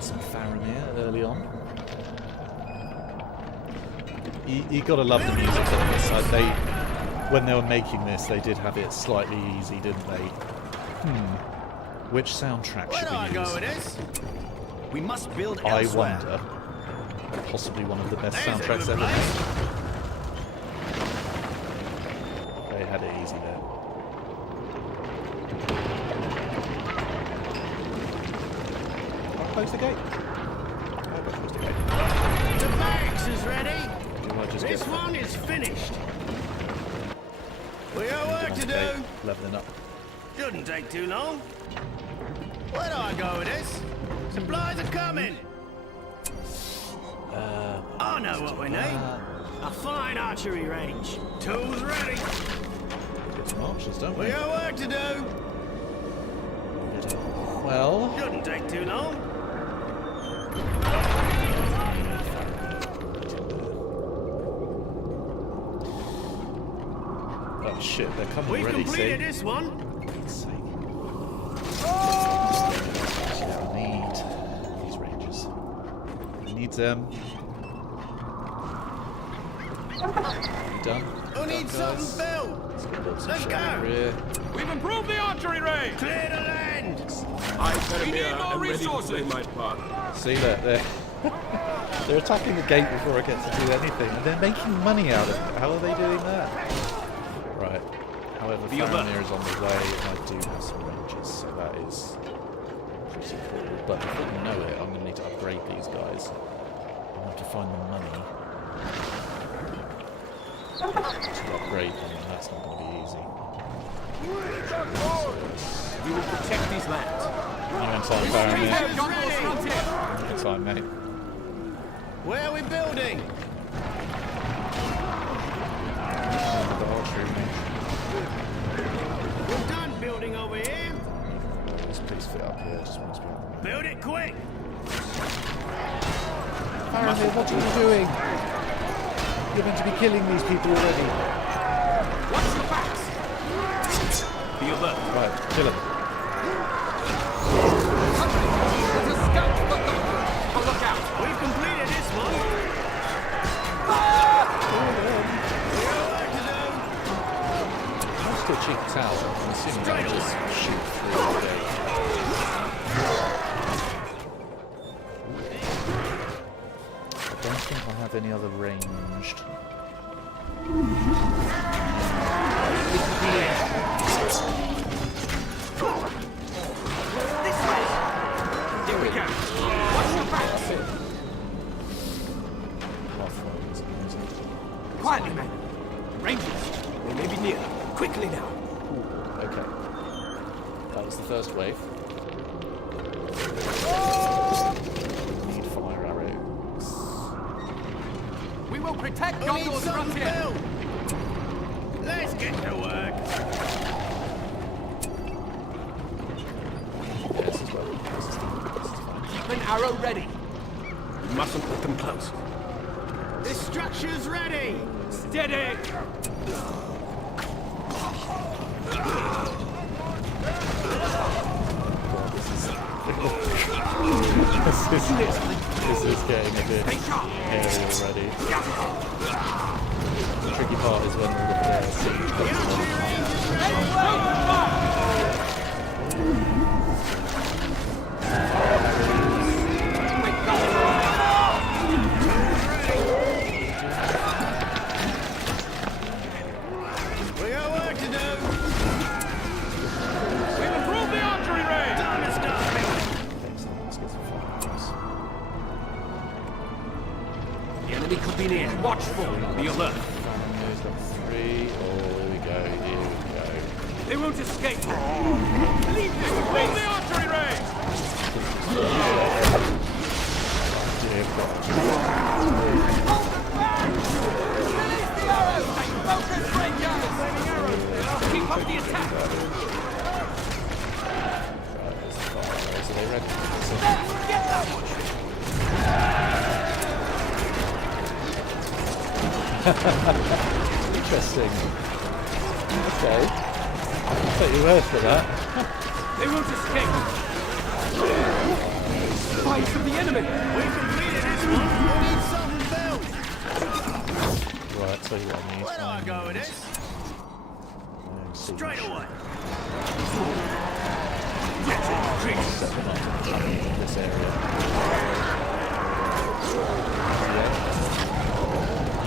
some Faramir early on. You gotta love the music on this. When they were making this, they did have it slightly easy, didn't they? Which soundtrack should we use? We must build I elsewhere. wonder. Possibly one of the best soundtracks ever made. They had it easy there. I'll close the gate. I'll close the gate. The barracks is ready. Do I just This get one is finished. We got work to do. leveling up? Shouldn't take too long. Where do I go with this? Supplies are coming. I know what we need. A fine archery range. Tools ready. Get some archers, don't we? We got work to do. Well, Shouldn't take too long. oh shit, they're coming We've already, completed see? this one. For God's sake. Yeah, I need these rangers. I need them. You done? Who needs something built? Let's go. Rear. We've improved the archery range! Clear the land. We need more resources! My part. See that they're attacking the gate before I get to do anything, and they're making money out of it. How are they doing that? Right. However, Faramir is on the way, and I do have some ranges, so that is pretty cool. But before we know it, I'm going to need to upgrade these guys. I'll have to find the money to upgrade them, and that's not going to be easy. We will protect these lands. You're in time, Faramir. Ready. You're in time, mate. Where are we building? The archery range. We're done building over here. This piece fit up here, just wants to be up. Build it quick. Faramir, what are you doing? You're meant to be killing these people already. Watch your backs. Be alert. Right, kill him. There's a scout for them! Oh, look out! We've completed this one. We got work to do. Most to a cheap tower. I'm assuming they'll just shoot through the gate. I don't think I have any other ranged. Here we go! Watch your backs! Rough amazing. Quietly, men! Rangers! They may be near. Quickly now! Okay. That was the first wave. Need fire arrows. We will protect Who needs Gondor's something frontier! built? Let's get to work. Yeah, this is well. This is fine. Keep an arrow ready! We mustn't put them close. This structure's ready. Steady! This is getting a bit hairy already. The tricky part is when all the players see The archery range is ready. We got work to do. We've improved the archery range! Time to start building. Excellent, let's get some firearms. The enemy could be near. Watchful! Be alert. Faramir's got 3. Oh, here we go, here we go. They won't escape! Leave this! Improve the archery range! Dear God. Focus, Rangers! Keep up the attack! Right, there's the fire arrows. Are they ready? Get that one! Interesting. Okay. I'll take your word for that. They won't escape! sights of the enemy. We completed this one. We need something built. Right, I'll tell you what I need. Where do I go with this? Straight away. Set them up in this area.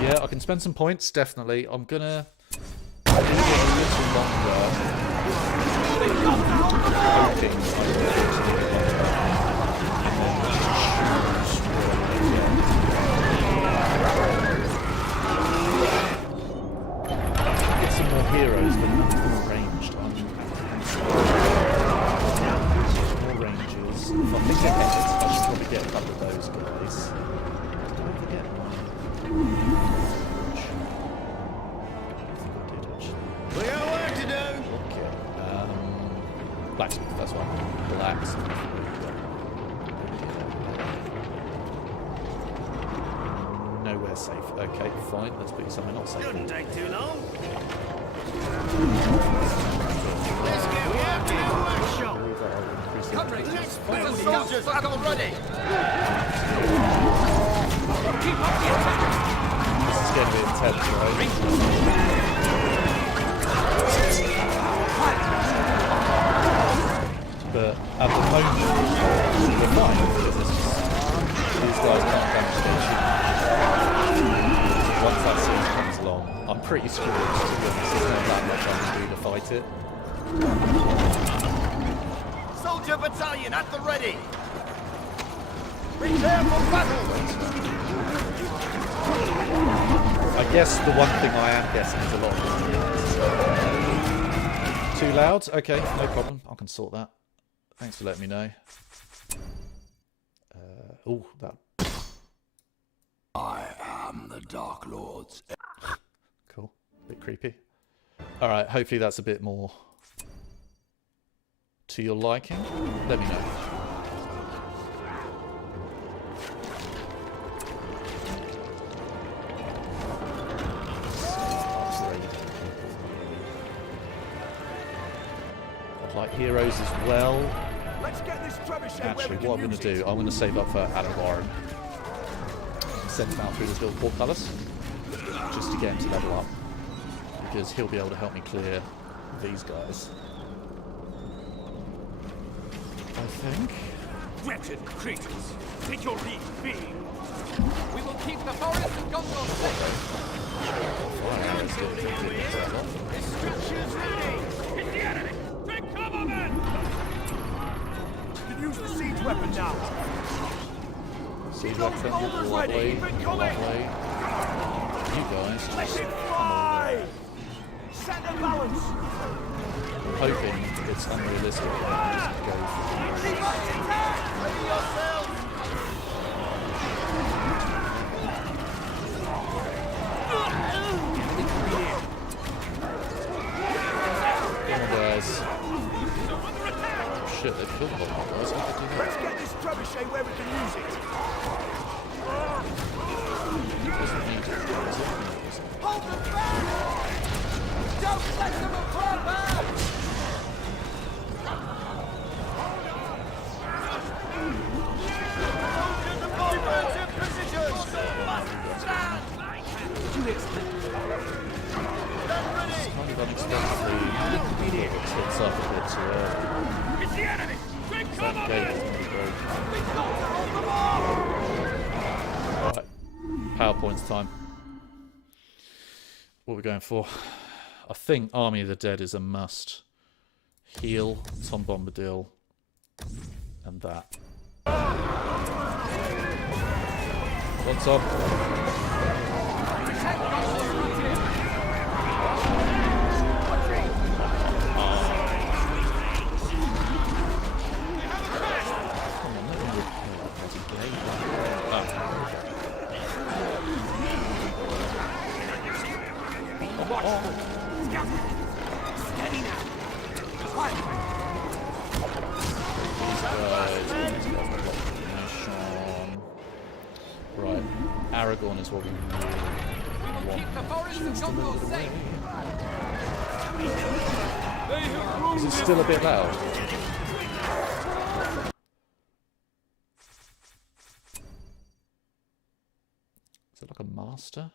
Yeah, I can spend some points, definitely. I'm gonna do it a little longer. Hoping I can get some more heroes, but none of them are ranged. More rangers. If I think ahead, I should probably get a couple of those guys. Don't forget one. We got work to do. Okay. Blacksmith, that's one. Blacksmith. Nowhere safe. Okay, fine. Let's put you somewhere not safe. Shouldn't take too long. Let's get out to the workshop. Let's build the soldiers up already. Keep up the attack. This is going to be intense, right? But at the moment, we're fine because these guys can't damage station. Once that scene comes along, I'm pretty screwed, to be honest. There's not that much I can do to fight it. Soldier battalion at the ready. Prepare for battle. I guess the one thing I am guessing is a lot of too loud? Okay, no problem. I can sort that. Thanks for letting me know. Oh, that. I am the Dark Lord's. Cool. Bit creepy. Alright, hopefully that's a bit more to your liking. Let me know. I'd like heroes as well. Let's get this trebuchet. Actually, what I'm going to do, I'm going to save up for Aragorn. Send him out through the guild portcullis, just to get him to level up, because he'll be able to help me clear these guys. I think. Wretched creatures, take your leave, being. We will keep the forest and Gondor safe. Structures ready. Hit the enemy. Take cover, men. You can use the siege weapon now. Siege weapon, lovely, lovely. You guys, Let just it fly. Set the balance. hoping it's unrealistic. Just go for Ready yourselves. Come on, guys. Shit, they've killed a lot of guys. How did they do that? Let's get this trebuchet where we can use it. Doesn't need it, does it? Hold them back. Don't let them approach. Kind of unexpectedly, hits up a bit too early. It's the enemy. Take That cover, gate men. is going to be broken. Right, PowerPoint's time. What are we going for? I think Army of the Dead is a must. Heal, Tom Bombadil, and that. What's up? Right, Aragorn is what we really want. Keep the forest and Gondor safe. Is it still a bit loud? there like a master?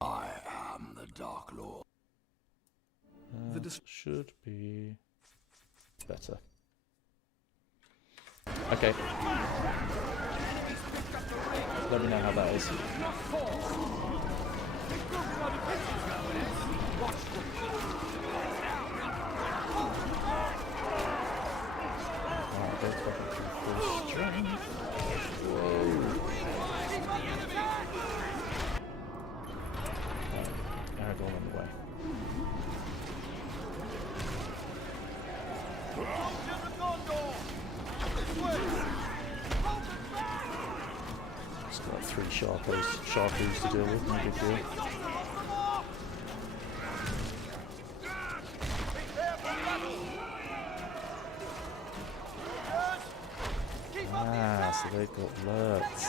I am the Dark Lord. Should be better. Okay. Let me know how that is. Alright, go full strength. Whoa. Aragorn on the way. Just got 3 sharpies to deal with, no big deal. Ah, so they've got lurks.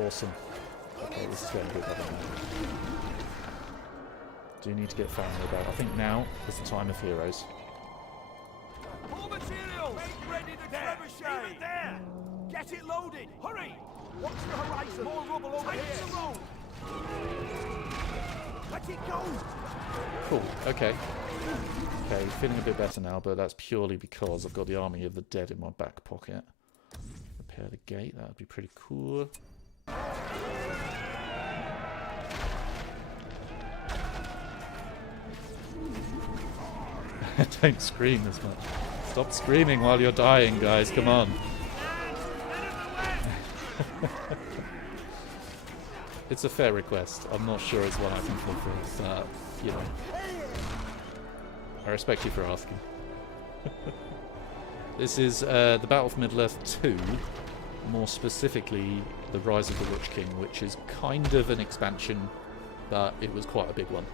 Awesome. Okay, this is getting a bit better now. Do need to get family about. I think now is the time of heroes. More materials! Make ready to trebuchet! Even there! Get it loaded! Hurry! Watch the horizon! More rubble over here! The road. Let it go! Cool, okay. Okay, feeling a bit better now, but that's purely because I've got the Army of the Dead in my back pocket. Repair the gate, that would be pretty cool. Don't scream as much. Stop screaming while you're dying, guys. Come on. It's a fair request. I'm not sure it's one I can fulfill, but, you know. I respect you for asking. This is the Battle for Middle-earth 2. More specifically, The Rise of the Witch King, which is kind of an expansion, but it was quite a big one.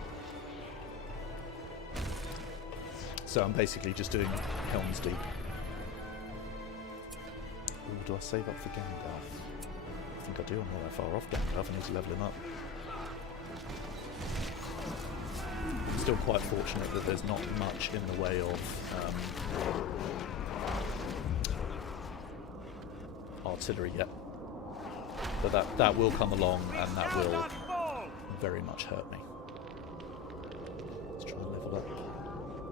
So I'm basically just doing Helm's Deep. Ooh, do I save up for Gandalf? I think I do. I'm not that far off Gandalf. I need to level him up. I'm still quite fortunate that there's not much in the way of artillery yet. But that will come along, and that will very much hurt me. Let's try and level up.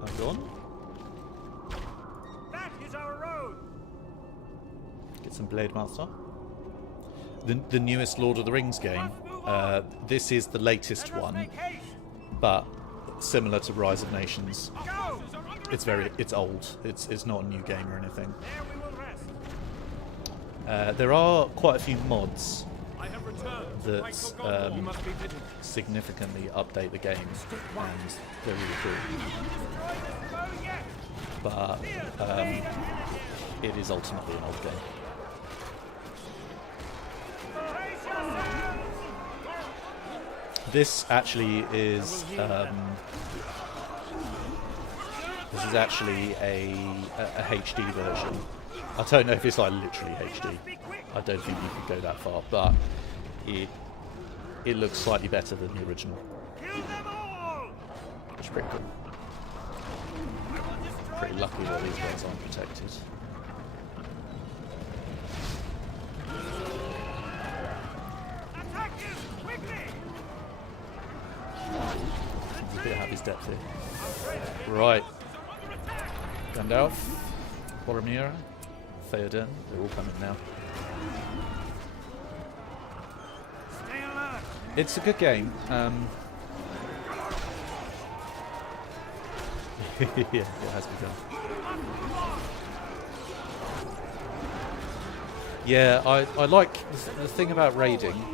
Hang on. That is our road. Get some Blade Master. The newest Lord of the Rings game. This is the latest one, but similar to Rise of Nations. It's old. It's not a new game or anything. There are quite a few mods that significantly update the game, and they're really cool. But it is ultimately an old game. This actually is a HD version. I don't know if it's like literally HD. I don't think you could go that far, but it looks slightly better than the original. Which is pretty cool. Pretty lucky that these guys aren't protected. He's a bit have his depth here. Right. Gandalf, Boromir, Theoden, they're all coming now. It's a good game. Yeah, it has begun. Yeah, I like the thing about raiding.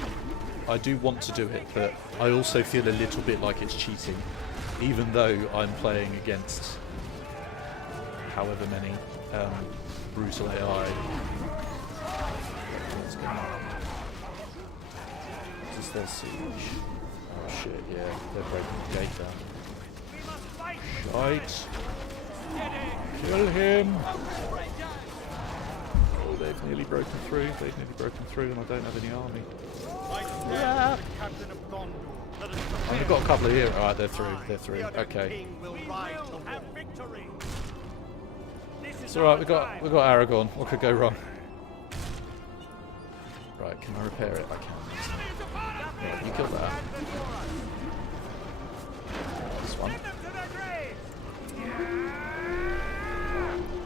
I do want to do it, but I also feel a little bit like it's cheating, even though I'm playing against however many brutal AI. What's going on? Is this their siege? Oh shit, yeah, they're breaking the gate down. Shite! Kill him! Oh, they've nearly broken through. They've nearly broken through, and I don't have any army. Captain of Gondor, let us Oh, we've got a couple of here. Alright, they're through. They're through. Okay. It's alright, we got Aragorn. What could go wrong? Right, can I repair it? I can. Yeah, you killed that. This one.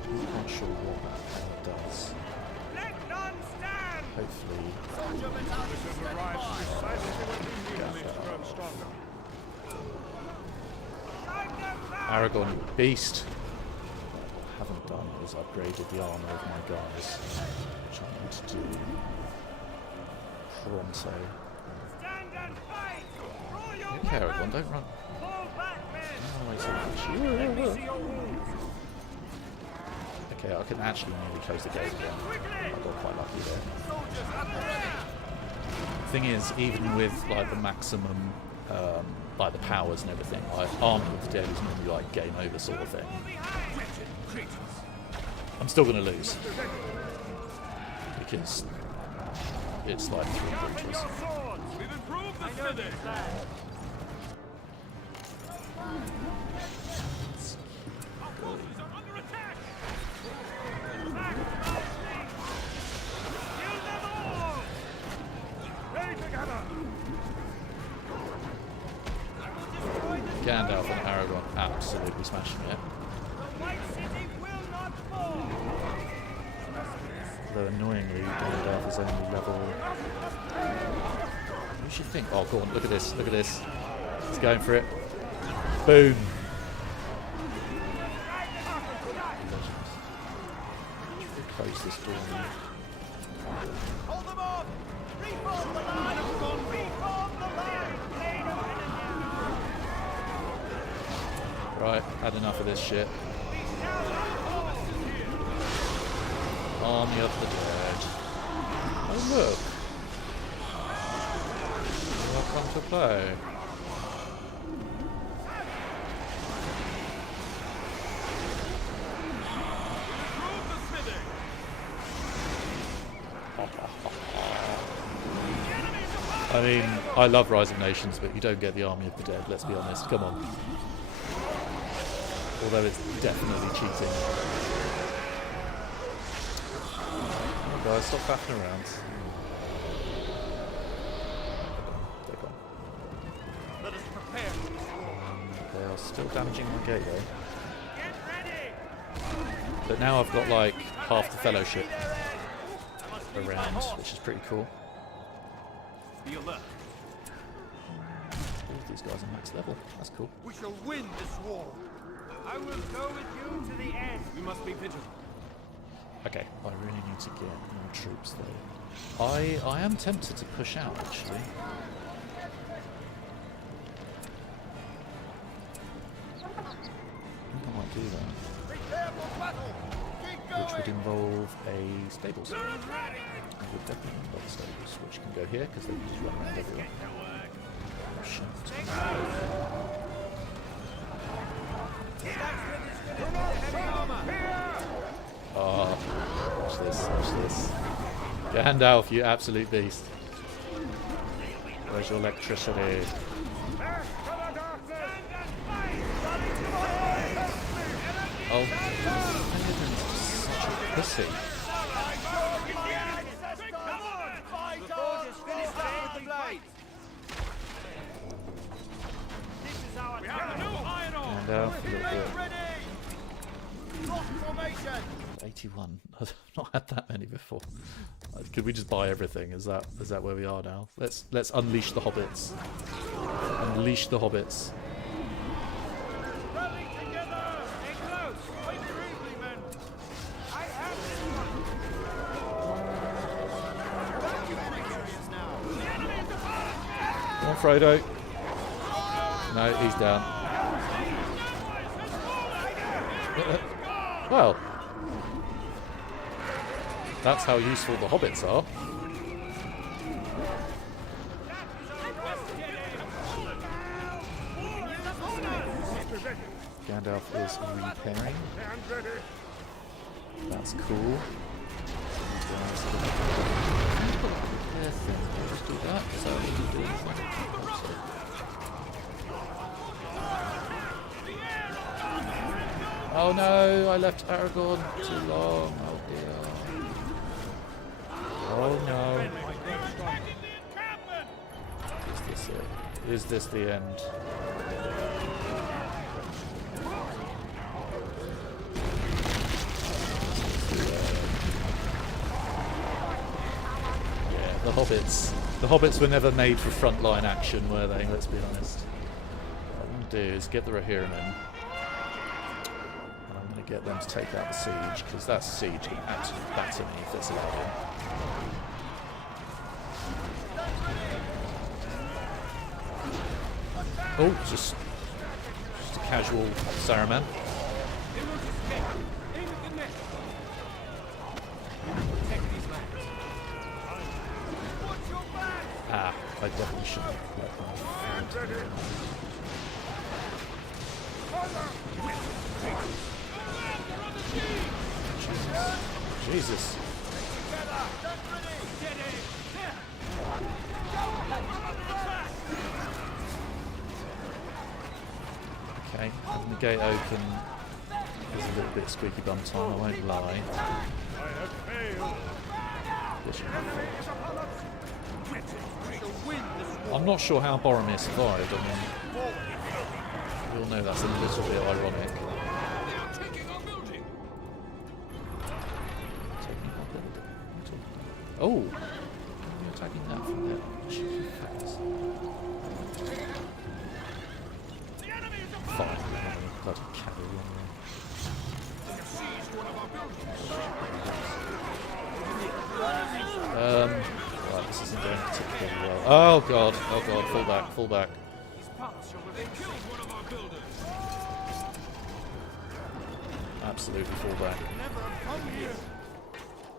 I'm not sure what that does. Hopefully. Aragorn beast. What I haven't done is upgraded the armor of my guys, which I need to do pronto. Okay, Aragorn, don't run. Okay, I can actually nearly close the gate again. I got quite lucky there. Thing is, even with like the maximum, like the powers and everything, like Army of the Dead is normally like game over sort of thing. I'm still going to lose because it's like 3 creatures. Gandalf and Aragorn absolutely smashing it. Though annoyingly, Gandalf is only level... You should think... Oh, go on, look at this, look at this. He's going for it. Boom! Close this door. Hold them off! Reform the line! Reform the line! Right, had enough of this shit. Army of the Dead. Oh look! Welcome to play. I mean, I love Rise of Nations, but you don't get the Army of the Dead, let's be honest. Come on. Although it's definitely cheating. Oh guys, stop faffing around. They're gone. Let us prepare. They are still damaging my gate though. But now I've got like half the fellowship around, which is pretty cool. Be alert. All of these guys are max level. That's cool. We shall win this war. I will go with you to the end. We must be vigilant. Okay, I really need to get more troops though. I am tempted to push out actually. I think I might do that. Which would involve a stables. It would definitely involve stables, which can go here because they can just run around everywhere. Oh shit. Oh, watch this, watch this. Gandalf, you absolute beast. Where's your electricity? Oh, such a pussy. Gandalf, a little bit. 81. I've not had that many before. Could we just buy everything? Is that where we are now? Let's unleash the hobbits. Unleash the hobbits. Come on, Frodo. No, he's down. Well, that's how useful the hobbits are. Gandalf is repairing. That's cool. Just do that. So I need to do anything. Oh no, I left Aragorn too long. Oh dear. Oh no. Is this it? Is this the end? Yeah, the hobbits. The hobbits were never made for frontline action, were they? Let's be honest. What I'm going to do is get the Rohirrim in. And I'm going to get them to take out the siege, because that siege can absolutely batter me if it's allowed in. Oh, just a casual Saruman. Ah, I definitely shouldn't have let them. Jesus. Okay, having the gate open is a little bit squeaky bum time, I won't lie. I'm not sure how Boromir survived. I mean, we all know that's a little bit ironic. Oh! You're attacking that from there. Fine. Bloody cavalry on there. Right, this isn't going particularly well. Oh god, fall back, fall back. Absolutely fall back.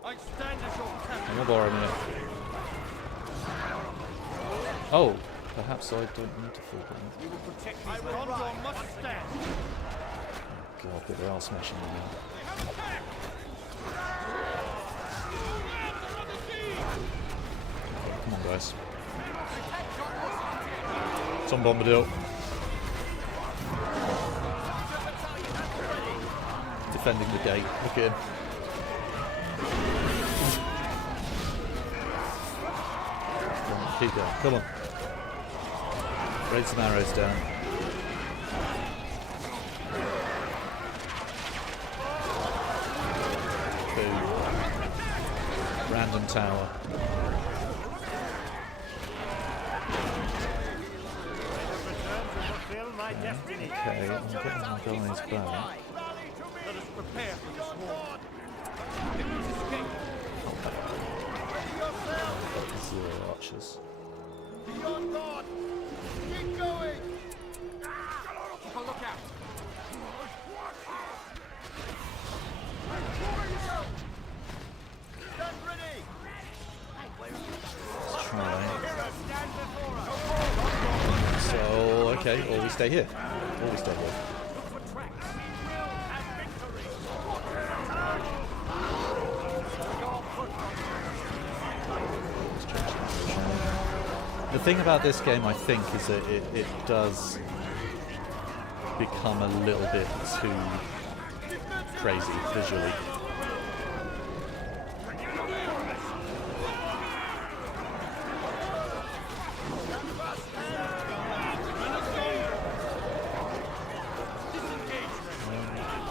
I'm a Boromir. Oh, perhaps I don't need to fall back. God, but they are smashing me now. Come on, guys. Tom Bombadil. Defending the gate. Look at him. Come on, keep going. Come on. Raid some arrows down. Boom. Random tower. Okay, I'm getting my guys back. Let us prepare for this war. Zero archers. Beyond God! Keep going! Keep a lookout. Stand ready! Let's try. So, okay, or we stay here. Or we stay here. The thing about this game, I think, is that it does become a little bit too crazy visually.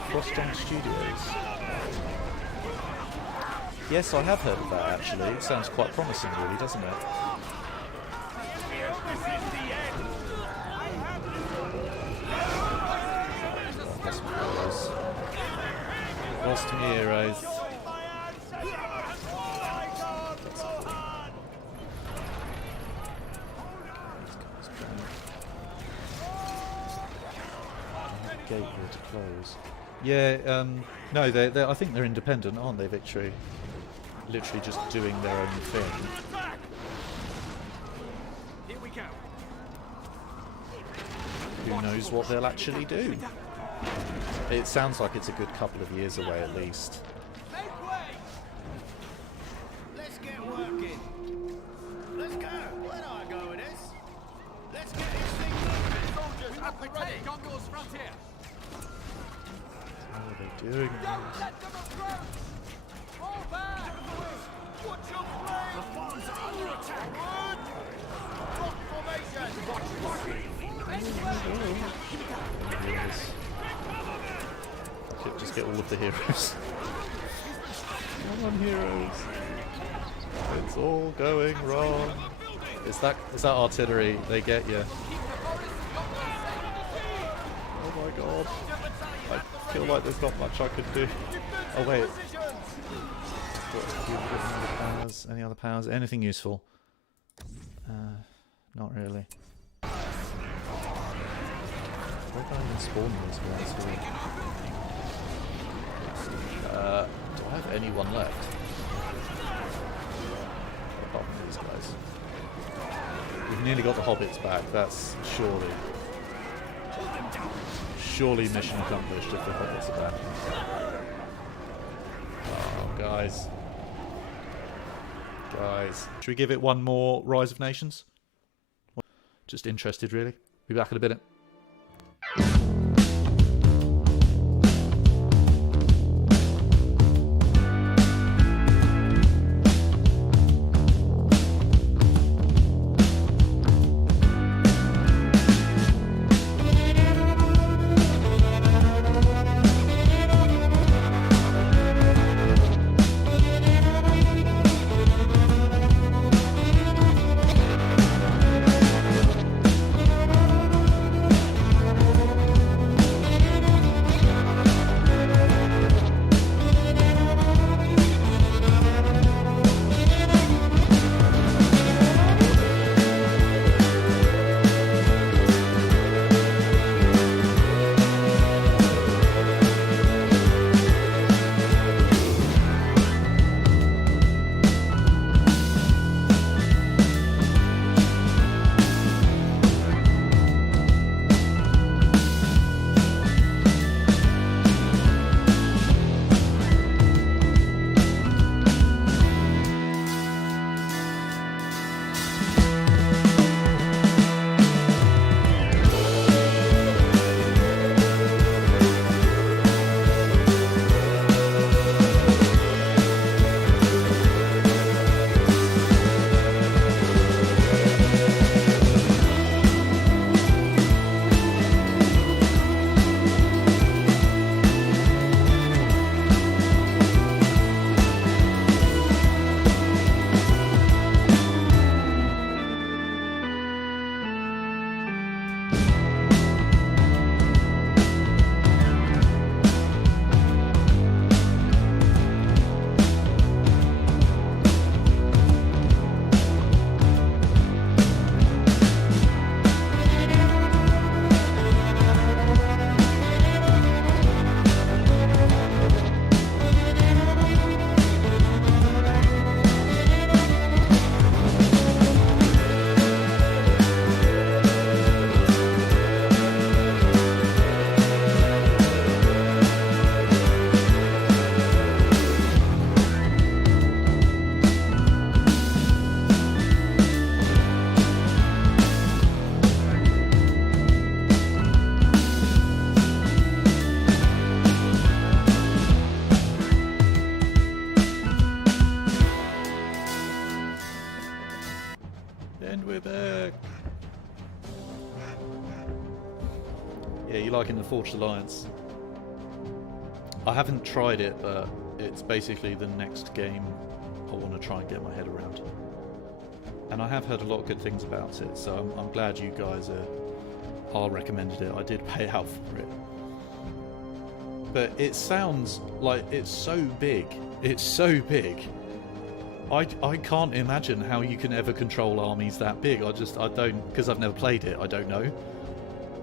Frostjunk Studios. Yes, I have heard of that actually. It sounds quite promising, really, doesn't it? Lost to me heroes. Gate here to close. Yeah, no, they're, I think they're independent, aren't they, Victory? Literally just doing their own thing. Here we go. Who knows what they'll actually do? It sounds like it's a good couple of years away at least. Make way! Let's get working. Let's go. Where do I go with this? Let's get this thing moving. Soldiers, up and ready. Gondor's frontier. How are they doing Don't this? let them approach! Fall back! Watch your flame! The farms are under attack! Rock formation! Just get all of the heroes. Come on, heroes. It's all going wrong. Is that artillery? They get you. Oh my god. I feel like there's not much I could do. Oh wait. Any other powers? Anything useful? Not really. Where can I even spawn these guys? Do I have anyone left? Apart from these guys. We've nearly got the hobbits back. That's surely mission accomplished if the hobbits are back. Oh, guys. Should we give it one more Rise of Nations? Just interested, really. Be back in a minute. And we're back. Yeah, you liking the Forged Alliance? I haven't tried it, but it's basically the next game I want to try and get my head around. And I have heard a lot of good things about it, so I'm glad you guys are recommended it. I did pay out for it. But it sounds like it's so big. It's so big. I can't imagine how you can ever control armies that big. I don't, because I've never played it, I don't know.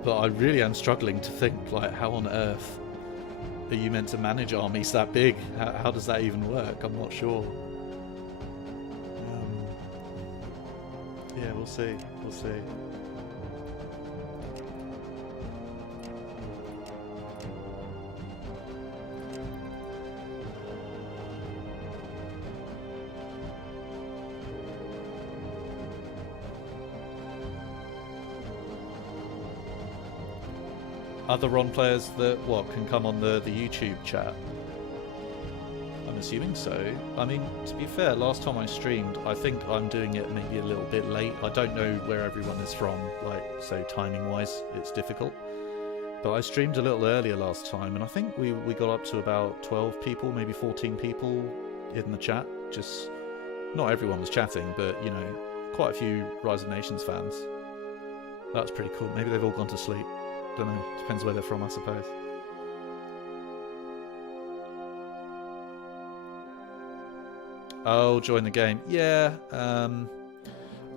But I really am struggling to think, like, how on earth are you meant to manage armies that big? How does that even work? I'm not sure. Yeah, we'll see. We'll see. other Ron players that can come on the YouTube chat? I'm assuming so. I mean, to be fair, last time I streamed, I think I'm doing it maybe a little bit late. I don't know where everyone is from, like, so timing-wise, it's difficult. But I streamed a little earlier last time, and I think we got up to about 12 people, maybe 14 people in the chat. Just, not everyone was chatting, but, you know, quite a few Rise of Nations fans. That was pretty cool. Maybe they've all gone to sleep. Don't know. Depends where they're from, I suppose. Oh, join the game. Yeah.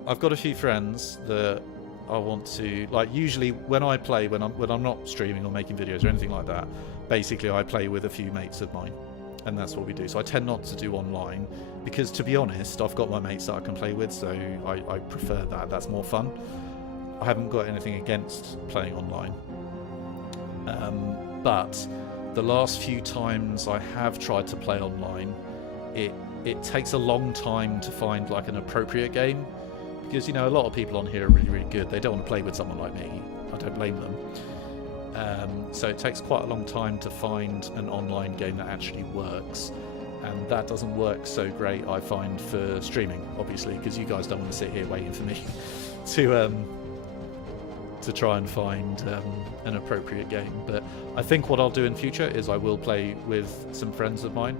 I've got a few friends that I want to, like, usually when I play, when I'm not streaming or making videos or anything like that, basically I play with a few mates of mine, and that's what we do. So I tend not to do online because, to be honest, I've got my mates that I can play with, so I prefer that. That's more fun. I haven't got anything against playing online, but the last few times I have tried to play online, it takes a long time to find like an appropriate game, because, you know, a lot of people on here are really, really good. They don't want to play with someone like me. I don't blame them. So it takes quite a long time to find an online game that actually works, and that doesn't work so great, I find, for streaming, obviously, because you guys don't want to sit here waiting for me to try and find an appropriate game. But I think what I'll do in future is I will play with some friends of mine,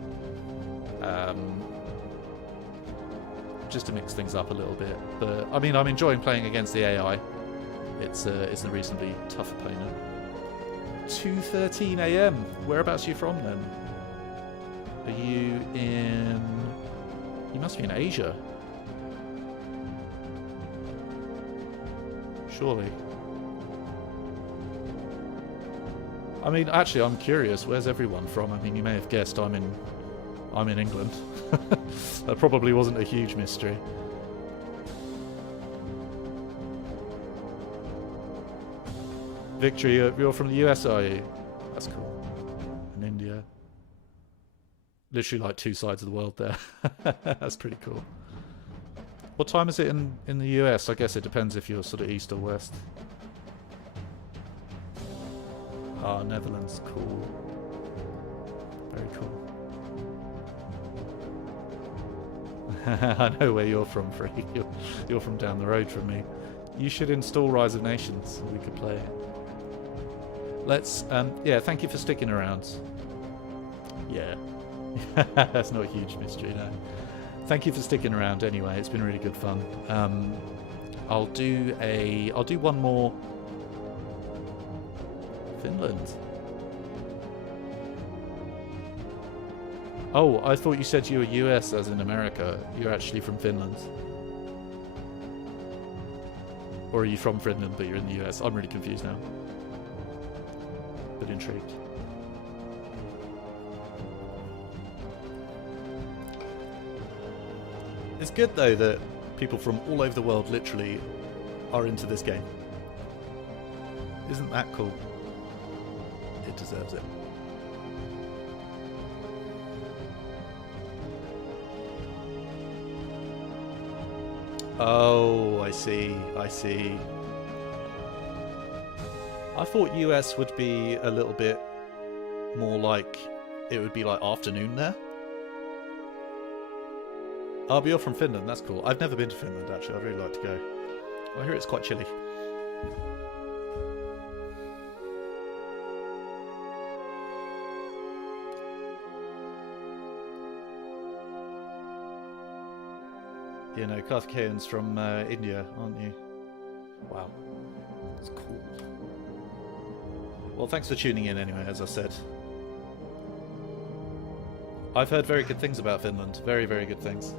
just to mix things up a little bit. But I mean, I'm enjoying playing against the AI. It's a reasonably tough opponent. 2:13 AM. Whereabouts are you from then? Are you in? You must be in Asia. Surely. I mean, actually, I'm curious. Where's everyone from? I mean, you may have guessed I'm in England. That probably wasn't a huge mystery. Victory, you're from the US, are you? That's cool. In India. Literally like two sides of the world there. That's pretty cool. What time is it in the US? I guess it depends if you're sort of east or west. Ah, Netherlands, cool. Very cool. I know where you're from, Free. You're from down the road from me. You should install Rise of Nations so we could play it. Let's, yeah, thank you for sticking around. Yeah. That's not a huge mystery, no. Thank you for sticking around anyway, it's been really good fun. I'll do one more. Finland. Oh, I thought you said you were US as in America. You're actually from Finland. Or are you from Finland but you're in the US? I'm really confused now. But intrigued. It's good though that people from all over the world literally are into this game. Isn't that cool? It deserves it. Oh, I see. I see. I thought US would be a little bit more like, it would be like afternoon there. Oh, but you're from Finland, that's cool. I've never been to Finland actually, I'd really like to go. I hear it's quite chilly. You know, Karthikeyan's from India, aren't you? Wow. That's cool. Well, thanks for tuning in anyway, as I said. I've heard very good things about Finland. Very, very good things.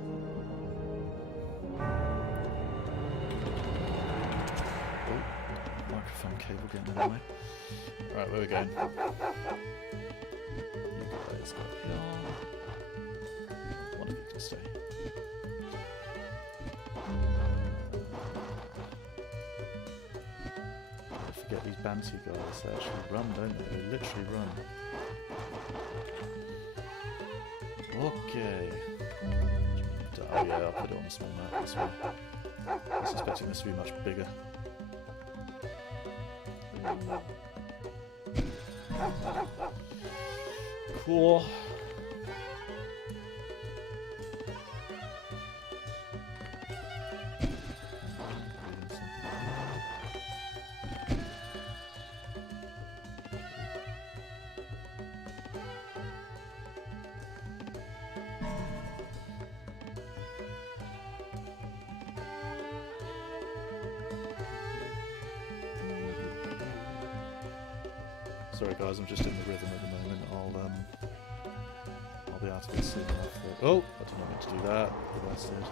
Oh, microphone cable getting in the way. Right, where are we going? You guys go here. One of you can stay. Forget these Bantu guys, they actually run, don't they? They literally run. Okay. Oh yeah, I'll put it on a small map this way. I was expecting this to be much bigger. Cool. Sorry guys, I'm just in the rhythm at the moment. I'll be out of this soon enough. Oh, I did not mean to do that. The bastard.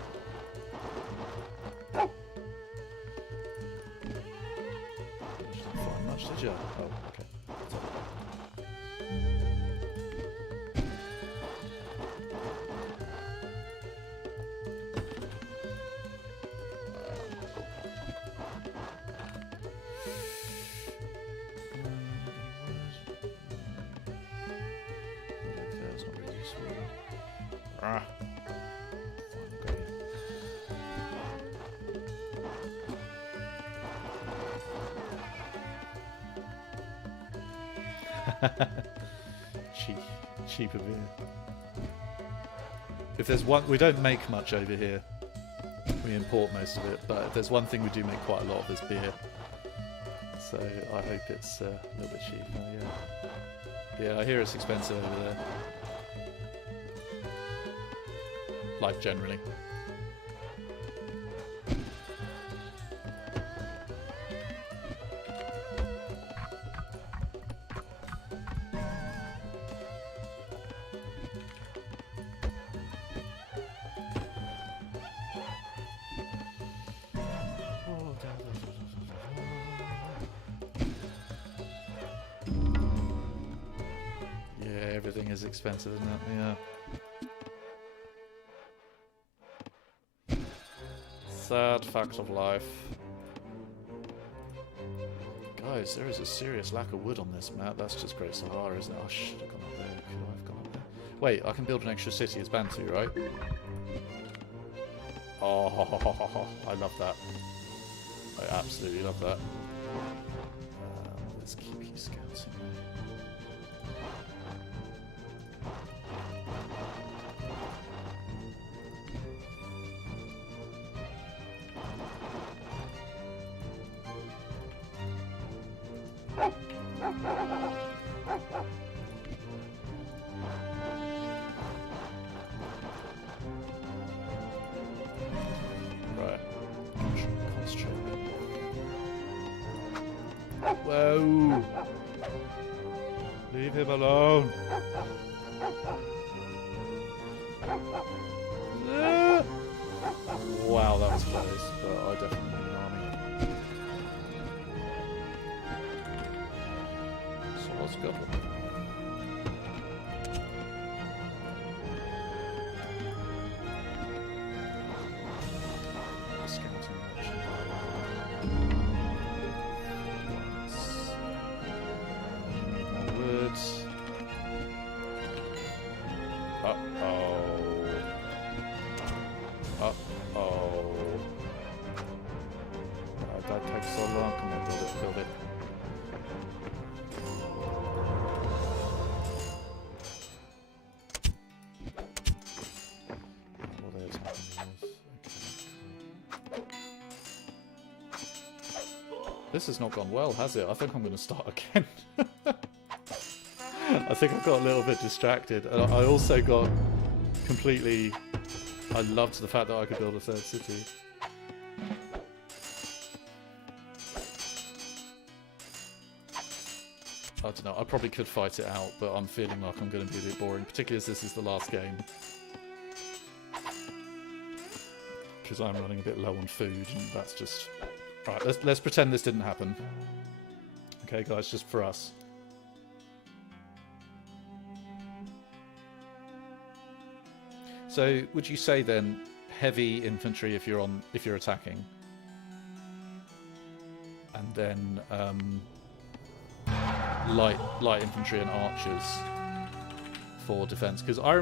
You didn't find much, did you? Oh, okay. Ah. Cheaper beer. If there's one, we don't make much over here. We import most of it, but if there's one thing we do make quite a lot of is beer. So I hope it's a little bit cheaper. Yeah, I hear it's expensive over there. Like generally. Yeah, everything is expensive, isn't it? Yeah. Sad fact of life. Guys, there is a serious lack of wood on this map. That's just Great Sahara, isn't it? I should have gone up there. Could I have gone up there? Wait, I can build an extra city as Bantu, right? Oh, I love that. I absolutely love that. Let's keep you scouting. Right. Concentrate. Whoa! Leave him alone! Wow, that was close, but I definitely need an army. So let's go. Scouting action. Woods. Uh-oh. Uh-oh. That takes so long. Come on, build it, build it. Well, there's nothing else. Okay, cool. This has not gone well, has it? I think I'm going to start again. I think I got a little bit distracted, and I also got completely... I loved the fact that I could build a third city. I don't know, I probably could fight it out, but I'm feeling like I'm going to be a bit boring, particularly as this is the last game. Because I'm running a bit low on food, and that's just... Right, let's pretend this didn't happen. Okay, guys, just for us. So, would you say then heavy infantry if you're attacking, and then light infantry and archers for defense? Because I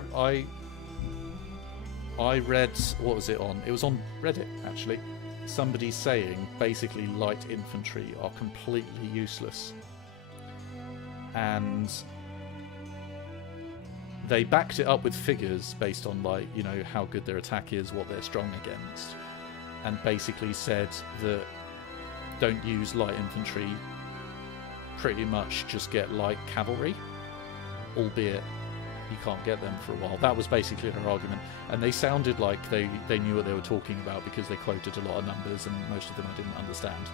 read, what was it on? It was on Reddit actually. Somebody saying basically light infantry are completely useless and they backed it up with figures based on, like, you know, how good their attack is, what they're strong against, and basically said that don't use light infantry, pretty much just get light cavalry, albeit you can't get them for a while. That was basically her argument, and they sounded like they knew what they were talking about because they quoted a lot of numbers, and most of them I didn't understand.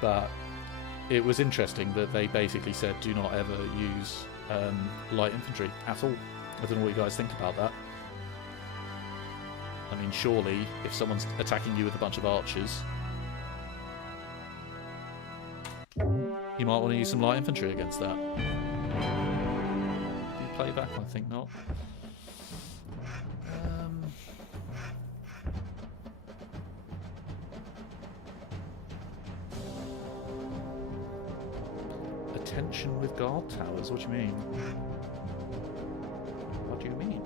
But it was interesting that they basically said do not ever use light infantry at all. I don't know what you guys think about that. I mean, surely if someone's attacking you with a bunch of archers, you might want to use some light infantry against that. Playback? I think not. Attention with guard towers? What do you mean? What do you mean?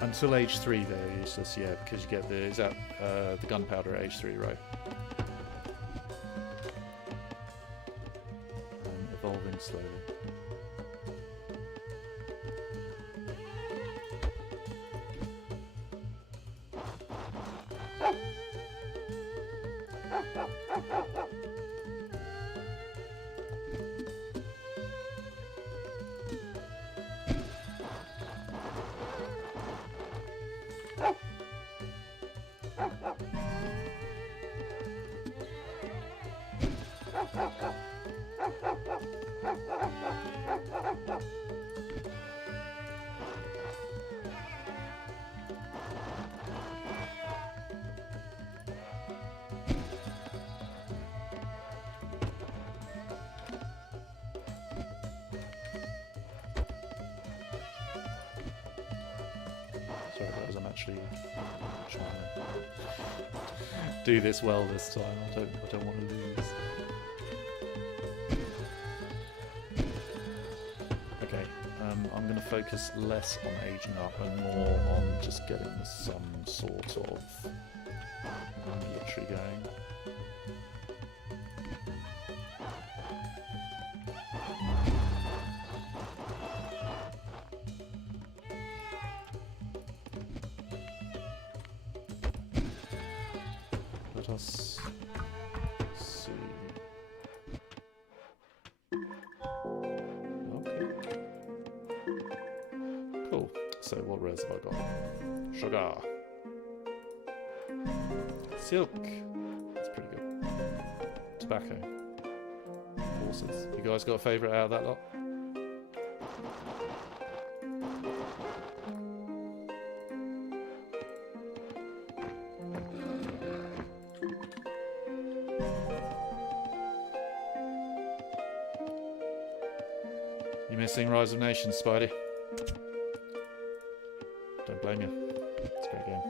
Until age 3 they're useless, yeah, because you get the gunpowder at age 3, right? Evolving slowly. Sorry guys, I'm actually trying to do this well this time. I don't want to lose. Okay, I'm going to focus less on aging up and more on just getting some sort of military going. Let us see. Okay. Cool. So what res have I got? Sugar. Silk. That's pretty good. Tobacco. Horses. You guys got a favourite out of that lot? Missing Rise of Nations, Spidey. Don't blame you. It's a great game.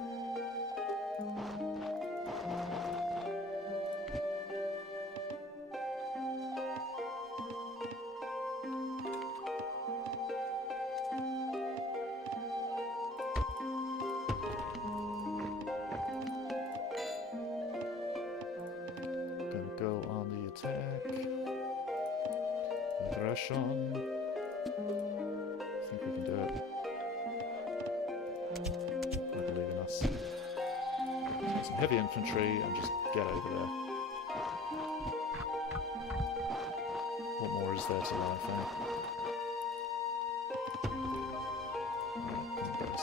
Gonna go on the attack. Aggression. I think we can do it. I believe in us. Take some heavy infantry and just get over there. is there to life, eh? Right,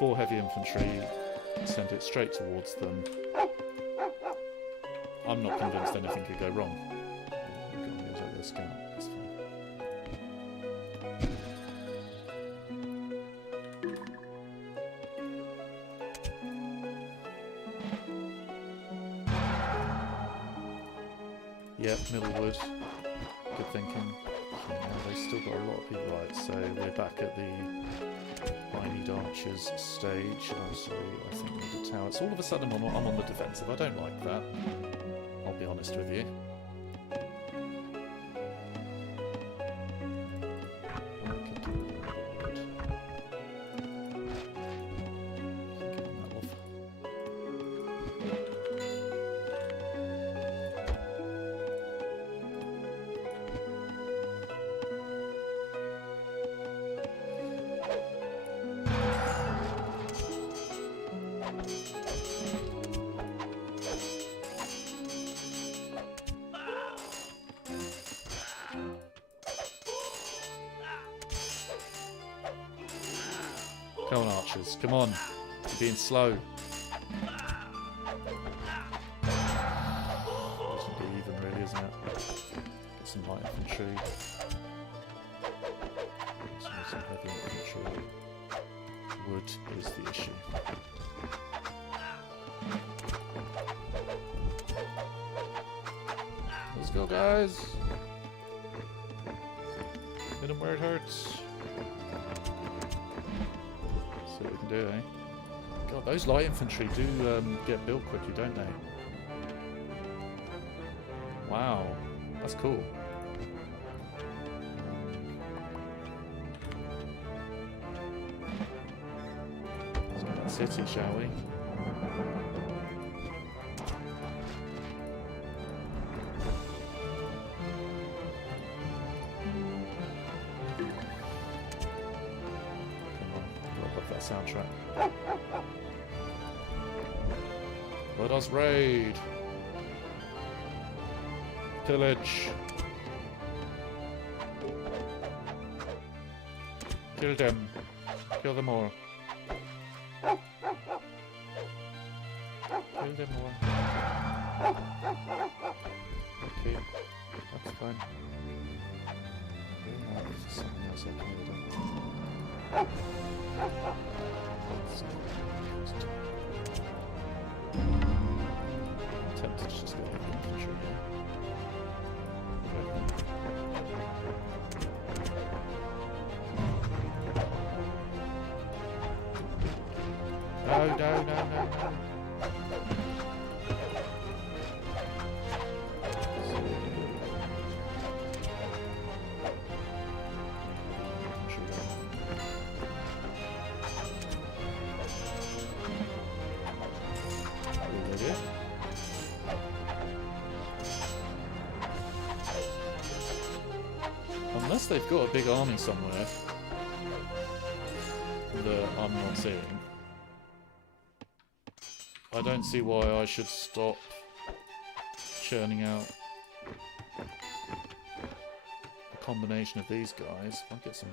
4 heavy infantry, send it straight towards them. I'm not convinced anything could go wrong. That's fine. Yeah, Middlewood. Good thinking. Yeah, they've still got a lot of people right, so we're back at the I-need archers stage. So I think we need a tower. So all of a sudden I'm on the defensive. I don't like that. I'll be honest with you. Come on, archers. Come on. You're being slow. It's going to be even, really, isn't it? Get some light infantry. Some heavy infantry. Wood is the issue. Let's go, guys. Hit him where it hurts. See what we can do, eh? God, those light infantry do get built quickly, don't they? Wow, that's cool. Let's go to the city, shall we? Soundtrack. Let us raid. Pillage. Kill them. Kill them all. Kill them all. Okay, that's fine. This is something else I can do. I'm tempted to just go heavy infantry. No, no, no, no, no. Unless they've got a big army somewhere that I'm not seeing, I don't see why I should stop churning out a combination of these guys. I'll get some.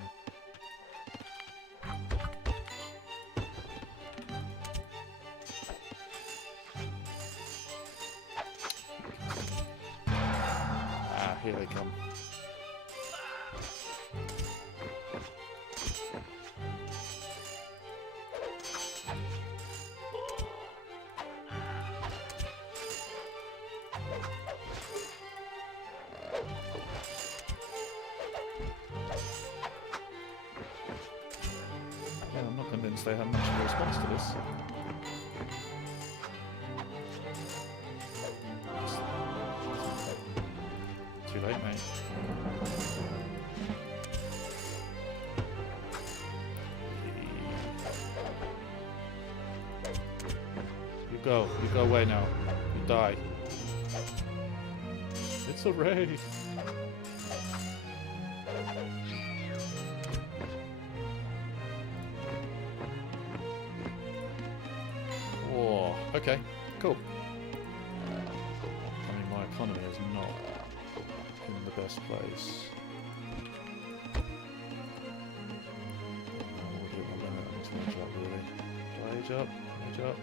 Ah, here they come. They have much of a response to this. Too late, mate. You go away now. You die. It's a raid. Okay, cool. I mean, my economy is not in the best place. We'll do it my limit. I need to age up really. Do I age up? Age up?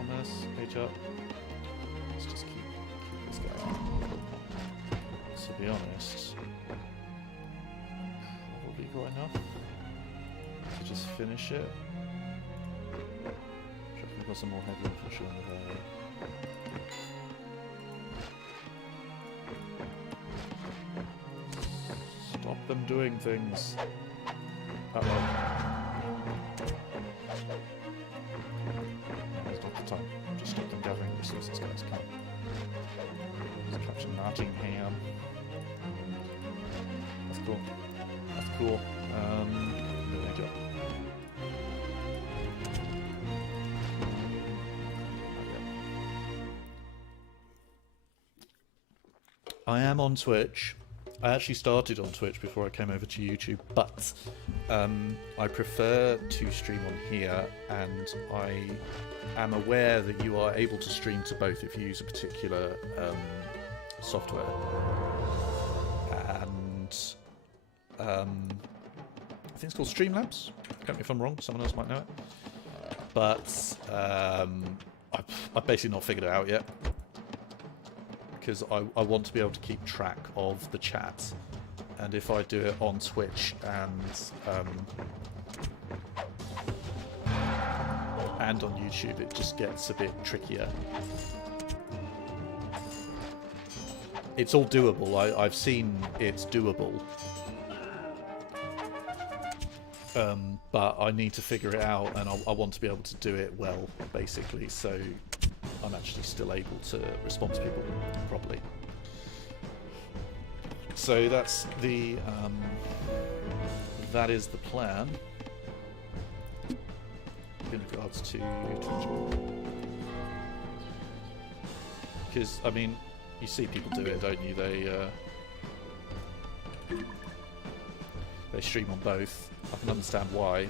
Immerse? Age up? Let's just keep this guy up. To be honest, probably got enough to just finish it. We've got some more heavy infantry in the area. Stop them doing things. That one. Now's not the time. Just stop them gathering resources, guys. Come on. Let's capture Nottingham. That's cool. That's cool. Good job. I am on Twitch. I actually started on Twitch before I came over to YouTube, but I prefer to stream on here, and I am aware that you are able to stream to both if you use a particular software. And I think it's called Streamlabs. Correct me if I'm wrong, someone else might know it. But I've basically not figured it out yet, because I want to be able to keep track of the chat, and if I do it on Twitch and on YouTube, it just gets a bit trickier. It's all doable. I've seen it's doable, but I need to figure it out, and I want to be able to do it well, basically, so I'm actually still able to respond to people properly. So that's the that is the plan in regards to Twitch. Because I mean, you see people do it, don't you? They stream on both. I can understand why.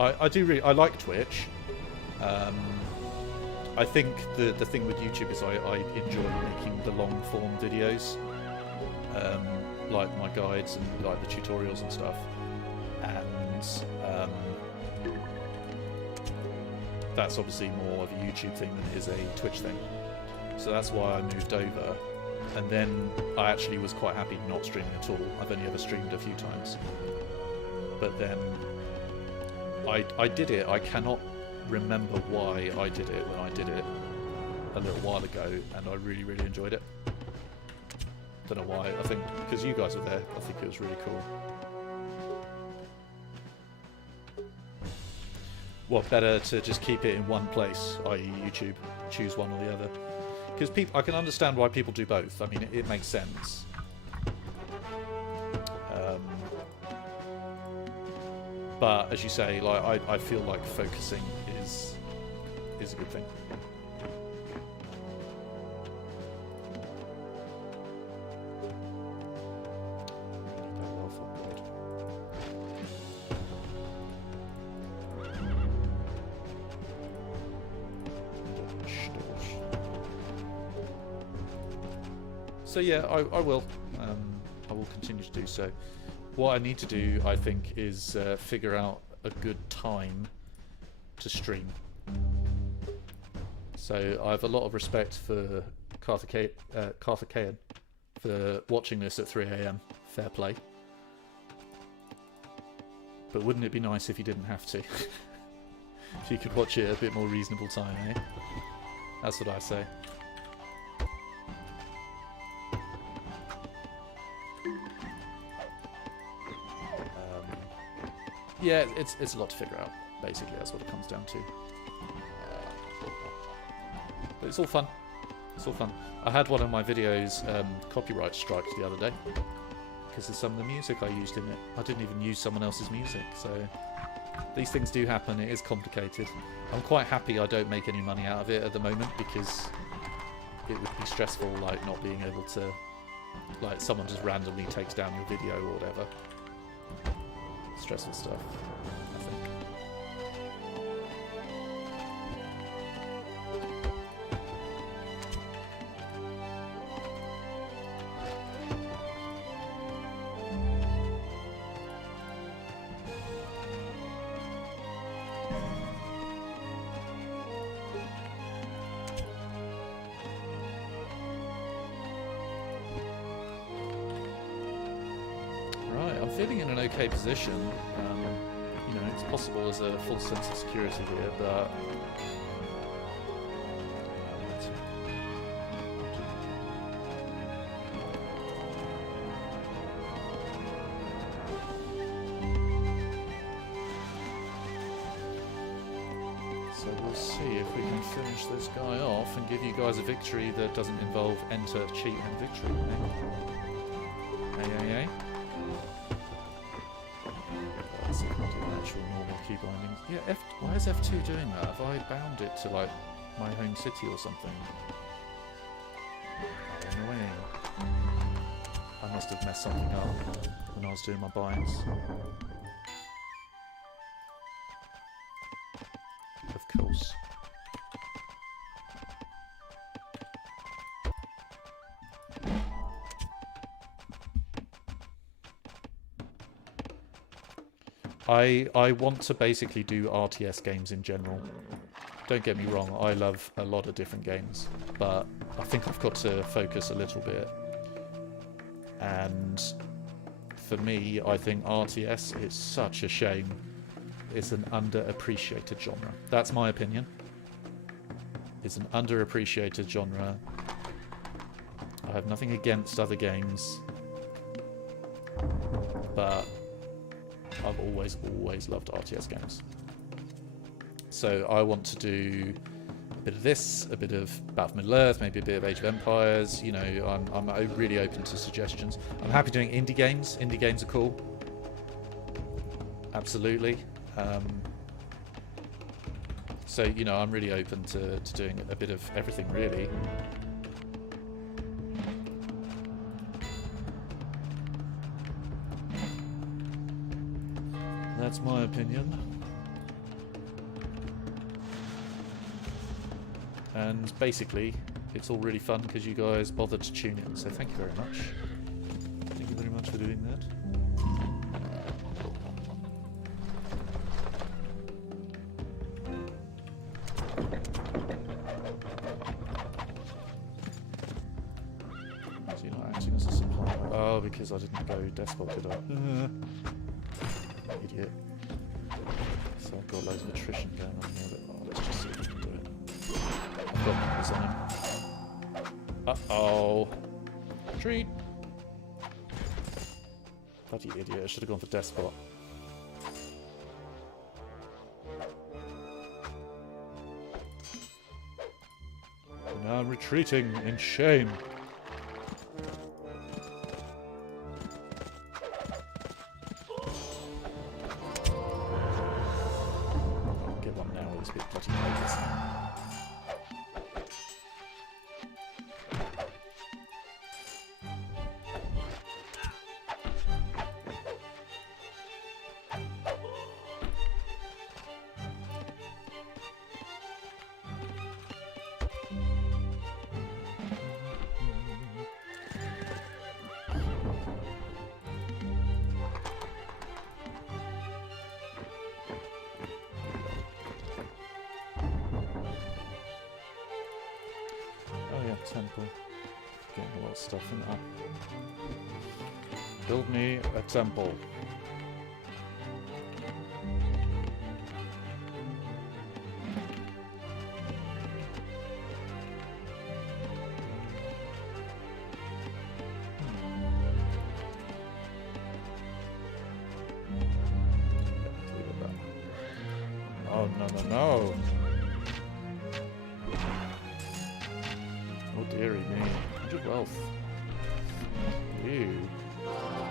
I I like Twitch. I think the thing with YouTube is I enjoy making the long form videos, like my guides and like the tutorials and stuff, and that's obviously more of a YouTube thing than it is a Twitch thing. So that's why I moved over, and then I actually was quite happy not streaming at all. I've only ever streamed a few times, but then I did it. I cannot remember why I did it when I did it a little while ago, and I really, really enjoyed it. Don't know why. I think because you guys were there. I think it was really cool. Well, better to just keep it in one place, i.e. YouTube. Choose one or the other. Because people, I can understand why people do both. I mean, it makes sense. But as you say, like I feel like focusing is a good thing. So yeah, I will. I will continue to do so. What I need to do, I think, is figure out a good time to stream. So I have a lot of respect for Carthaginian for watching this at 3 AM. Fair play. But wouldn't it be nice if you didn't have to? If you could watch it at a bit more reasonable time, eh? That's what I say. Yeah, it's a lot to figure out. Basically, that's what it comes down to. But it's all fun. It's all fun. I had one of my videos copyright striked the other day because of some of the music I used in it. I didn't even use someone else's music, so these things do happen. It is complicated. I'm quite happy I don't make any money out of it at the moment, because it would be stressful, like not being able to, like someone just randomly takes down your video or whatever. Stressful stuff, I think. feeling in an okay position. You know, it's possible there's a full sense of security here, but so we'll see if we can finish this guy off and give you guys a victory that doesn't involve enter, cheat, and victory. Hey. Let's do actual normal key bindings. Yeah, why is F2 doing that? Have I bound it to like my home city or something? Annoying. I must have messed something up when I was doing my binds. Of course. I want to basically do RTS games in general. Don't get me wrong, I love a lot of different games, but I think I've got to focus a little bit. And for me, I think RTS is such a shame. It's an underappreciated genre. That's my opinion. It's an underappreciated genre. I have nothing against other games, but I've always loved RTS games. So I want to do a bit of this, a bit of Battle for Middle-earth, maybe a bit of Age of Empires. You know, I'm really open to suggestions. I'm happy doing indie games. Indie games are cool. Absolutely. So, you know, I'm really open to doing a bit of everything, really. That's my opinion. And basically, it's all really fun because you guys bothered to tune in, so thank you very much. Thank you very much for doing that. So you're not acting as a supplier. Oh, because I didn't go despot, did I? Idiot. So I've got loads of attrition going on here, but let's just see if we can do it. I've got numbers on him. Uh-oh. Retreat! Bloody idiot, I should have gone for despot. Now I'm retreating in shame. Temple. Getting a lot of stuff in that. Build me a temple. Oh, no. Oh dearie me. 100 wealth. Ew.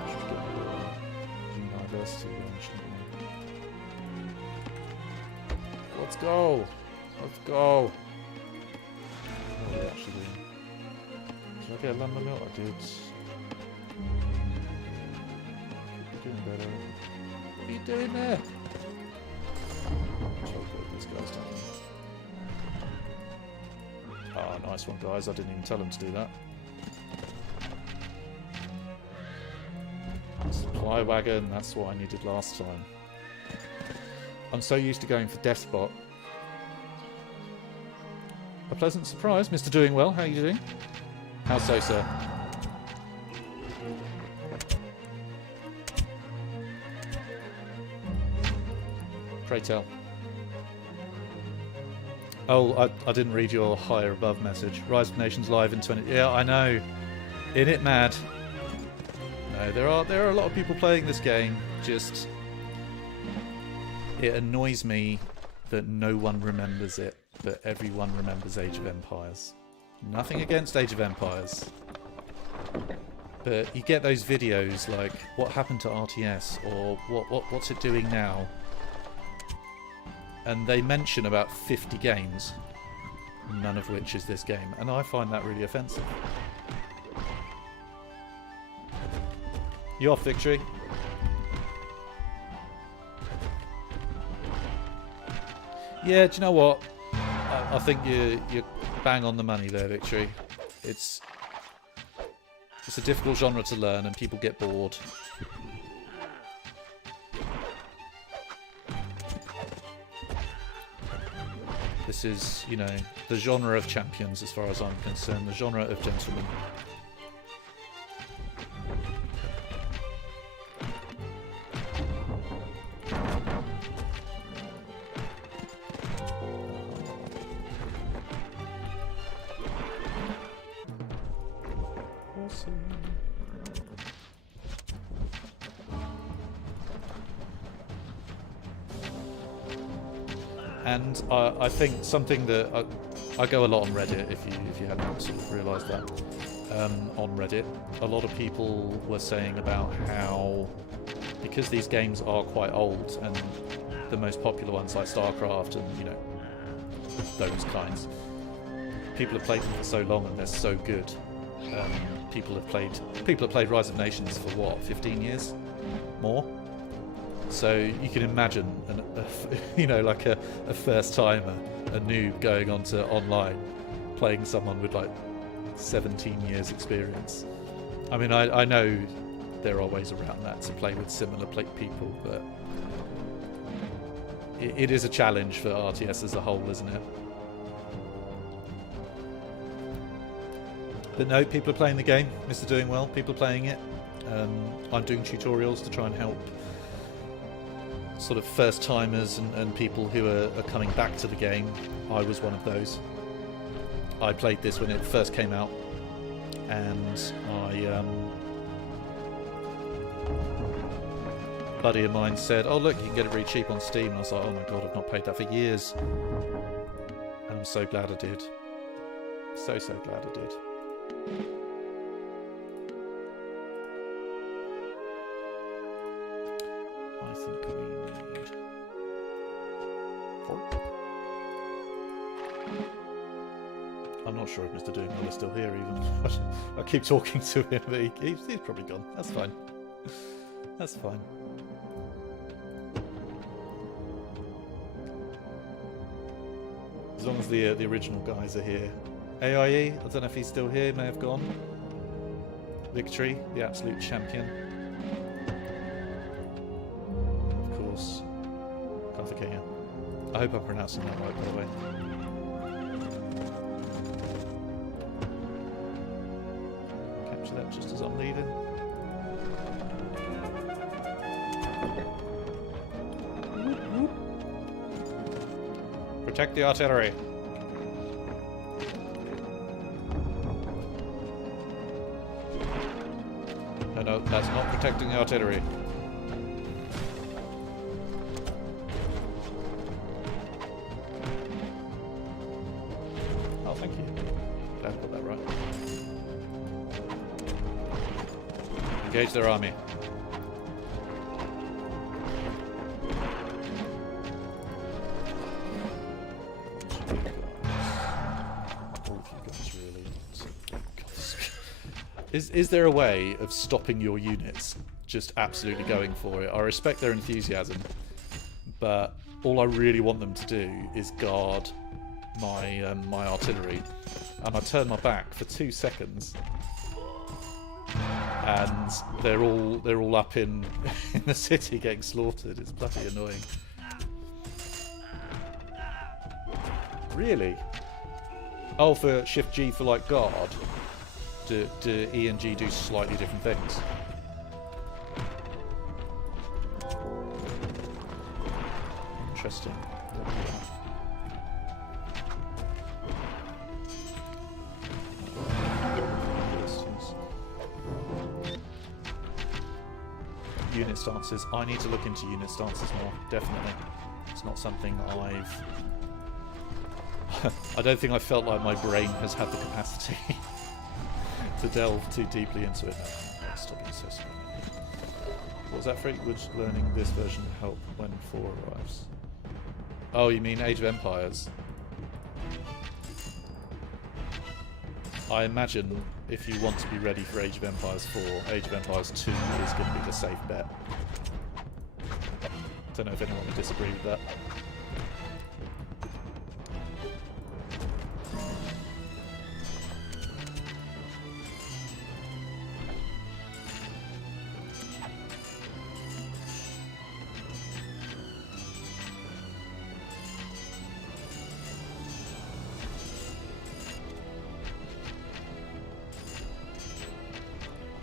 Should get university then, shouldn't we? Let's go! Let's go! What are we actually doing? Did I get a lumber mill? I did. You're doing better. What are you doing there? These guys down. Ah, nice one, guys. I didn't even tell them to do that. Supply wagon, that's what I needed last time. I'm so used to going for despot. A pleasant surprise, Mr. Doing Well. How are you doing? How so, sir? Pray tell. Oh, I didn't read your higher above message. Rise of Nations live in 20... Yeah, I know. In it mad. No, there are a lot of people playing this game. Just... It annoys me that no one remembers it, but everyone remembers Age of Empires. Nothing against Age of Empires. But you get those videos like, what happened to RTS, or what's it doing now? And they mention about 50 games, none of which is this game, and I find that really offensive. You off, Victory? Yeah, do you know what? I think you're bang on the money there, Victory. It's a difficult genre to learn, and people get bored. This is, you know, the genre of champions as far as I'm concerned, the genre of gentlemen. And I think something that I go a lot on Reddit, if you hadn't sort of realised that, on Reddit, a lot of people were saying about how, because these games are quite old, and the most popular ones like StarCraft and, you know, those kinds, people have played them for so long and they're so good. People have played Rise of Nations for what, 15 years? More? So you can imagine, you know, like a first timer, a noob going onto online, playing someone with like 17 years experience. I mean, I know there are ways around that to play with similar people, but it is a challenge for RTS as a whole, isn't it? But no, people are playing the game. Mr. Doing Well, people are playing it. I'm doing tutorials to try and help sort of first timers and people who are coming back to the game. I was one of those. I played this when it first came out, and a buddy of mine said, oh look, you can get it really cheap on Steam, and I was like, oh my god, I've not paid that for years, and I'm so glad I did. So glad I did. I think we need 4. I'm not sure if Mr. Doing Well is still here even. I keep talking to him, but he's probably gone. That's fine. That's fine. As long as the original guys are here. AIE, I don't know if he's still here, may have gone. Victory, the absolute champion. Of course. Carthagena. I hope I'm pronouncing that right, by the way. Capture that just as I'm leaving. Protect the artillery. No, that's not protecting the artillery. Oh, thank you. Glad I got that right. Engage their army. Is there a way of stopping your units just absolutely going for it? I respect their enthusiasm, but all I really want them to do is guard my my artillery, and I turn my back for 2 seconds, and they're all up in the city getting slaughtered. It's bloody annoying. Really? Oh, for Shift G for like guard. Do E and G do slightly different things? interesting. Unit stances. I need to look into unit stances more, definitely. It's not something I've... I don't think I felt like my brain has had the capacity to delve too deeply into it. No, stop being so slow. What was that for? Would learning this version help when 4 arrives? Oh, you mean Age of Empires? I imagine if you want to be ready for Age of Empires 4, Age of Empires 2 is going to be the safe bet. Don't know if anyone would disagree with that.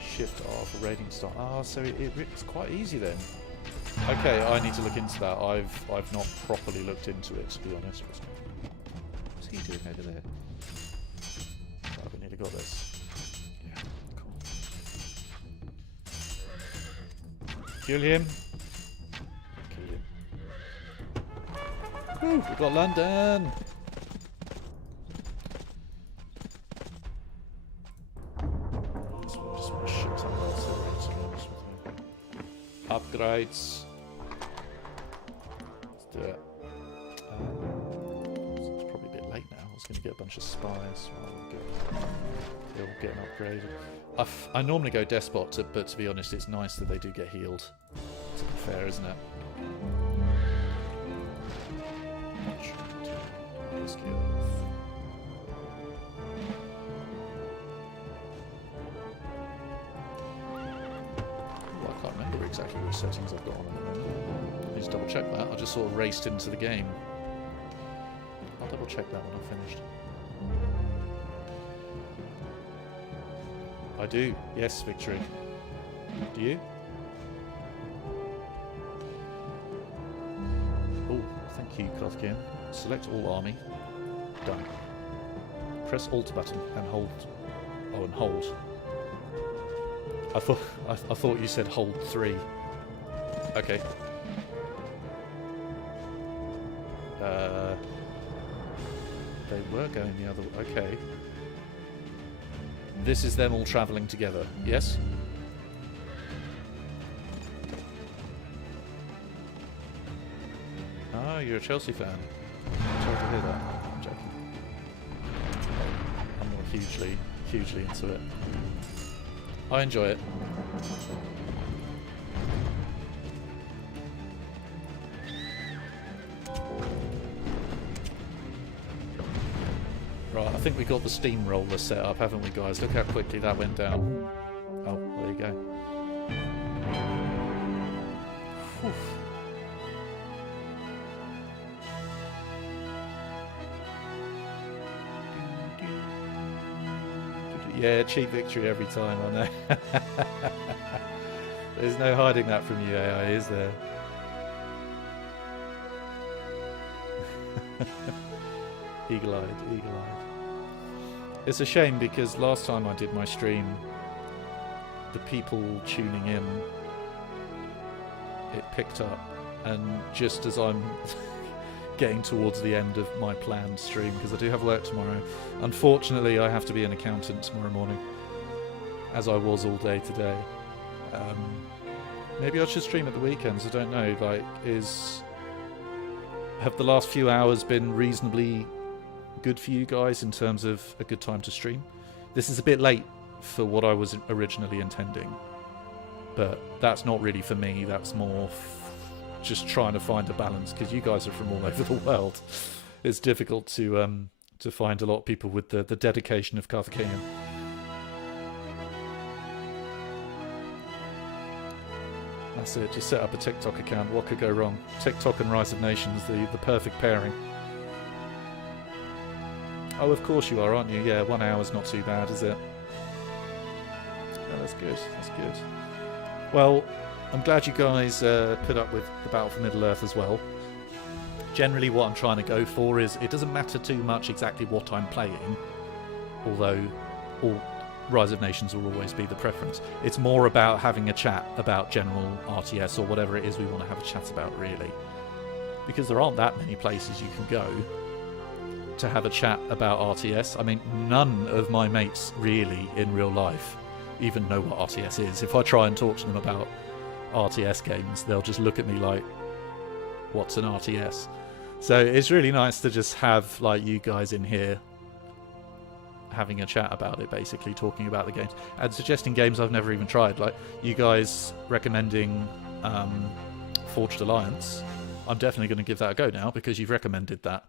Shift R for raiding start. Ah, so it's quite easy then. Okay, I need to look into that. I've not properly looked into it, to be honest. What's he doing over there? Oh, we nearly got this. Yeah, cool. Kill him. Kill him. Woo, we got London. Upgrades. Let's do it. It's probably a bit late now. I was going to get a bunch of spies. They'll get upgraded. I normally go despot, but to be honest, it's nice that they do get healed. To be fair, isn't it? Exactly which settings I've got on at the moment. I need to double check that. I just sort of raced into the game. I'll double check that when I'm finished. I do. Yes, Victory. Do you? Oh, thank you, Kothkin. Select all army. Done. Press Alt button and hold. Oh, and hold. I thought you said hold 3. Okay. They were going the other way. Okay. This is them all travelling together. Yes? Oh, you're a Chelsea fan. I'm sorry to hear that. I'm joking. I'm not hugely into it. I enjoy it. Right, I think we got the steamroller set up, haven't we, guys? Look how quickly that went down. Oh, there you go. Whew. Yeah, cheap victory every time, I know. There's no hiding that from you, AI, is there? Eagle-eyed, eagle-eyed. It's a shame because last time I did my stream, the people tuning in, it picked up, and just as I'm getting towards the end of my planned stream, because I do have work tomorrow. Unfortunately, I have to be an accountant tomorrow morning, as I was all day today. Maybe I should stream at the weekends, I don't know. Like, have the last few hours been reasonably good for you guys in terms of a good time to stream? This is a bit late for what I was originally intending, but that's not really for me, that's more just trying to find a balance, because you guys are from all over the world. It's difficult to find a lot of people with the dedication of Carthaginian. That's it, just set up a TikTok account. What could go wrong? TikTok and Rise of Nations, the perfect pairing. Oh, of course you are, aren't you? Yeah, 1 hour's not too bad, is it? Oh, that's good, that's good. Well, I'm glad you guys put up with the Battle for Middle-earth as well. generally what I'm trying to go for is it doesn't matter too much exactly what I'm playing, although all Rise of Nations will always be the preference. It's more about having a chat about general RTS or whatever it is we want to have a chat about, really. Because there aren't that many places you can go to have a chat about RTS. I mean, none of my mates really in real life even know what RTS is. If I try and talk to them about RTS games, they'll just look at me like, what's an RTS? So it's really nice to just have like you guys in here having a chat about it, basically talking about the games and suggesting games I've never even tried, like you guys recommending Forged Alliance. I'm definitely going to give that a go now because you've recommended that.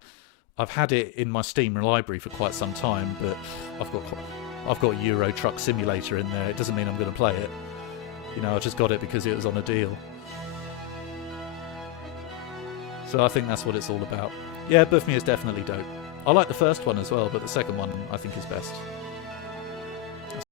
I've had it in my Steam library for quite some time, but I've got Euro Truck Simulator in there. It doesn't mean I'm going to play it. You know, I just got it because it was on a deal. So I think that's what it's all about. Yeah, Buff Me is definitely dope. I like the first one as well, but the second one I think is best.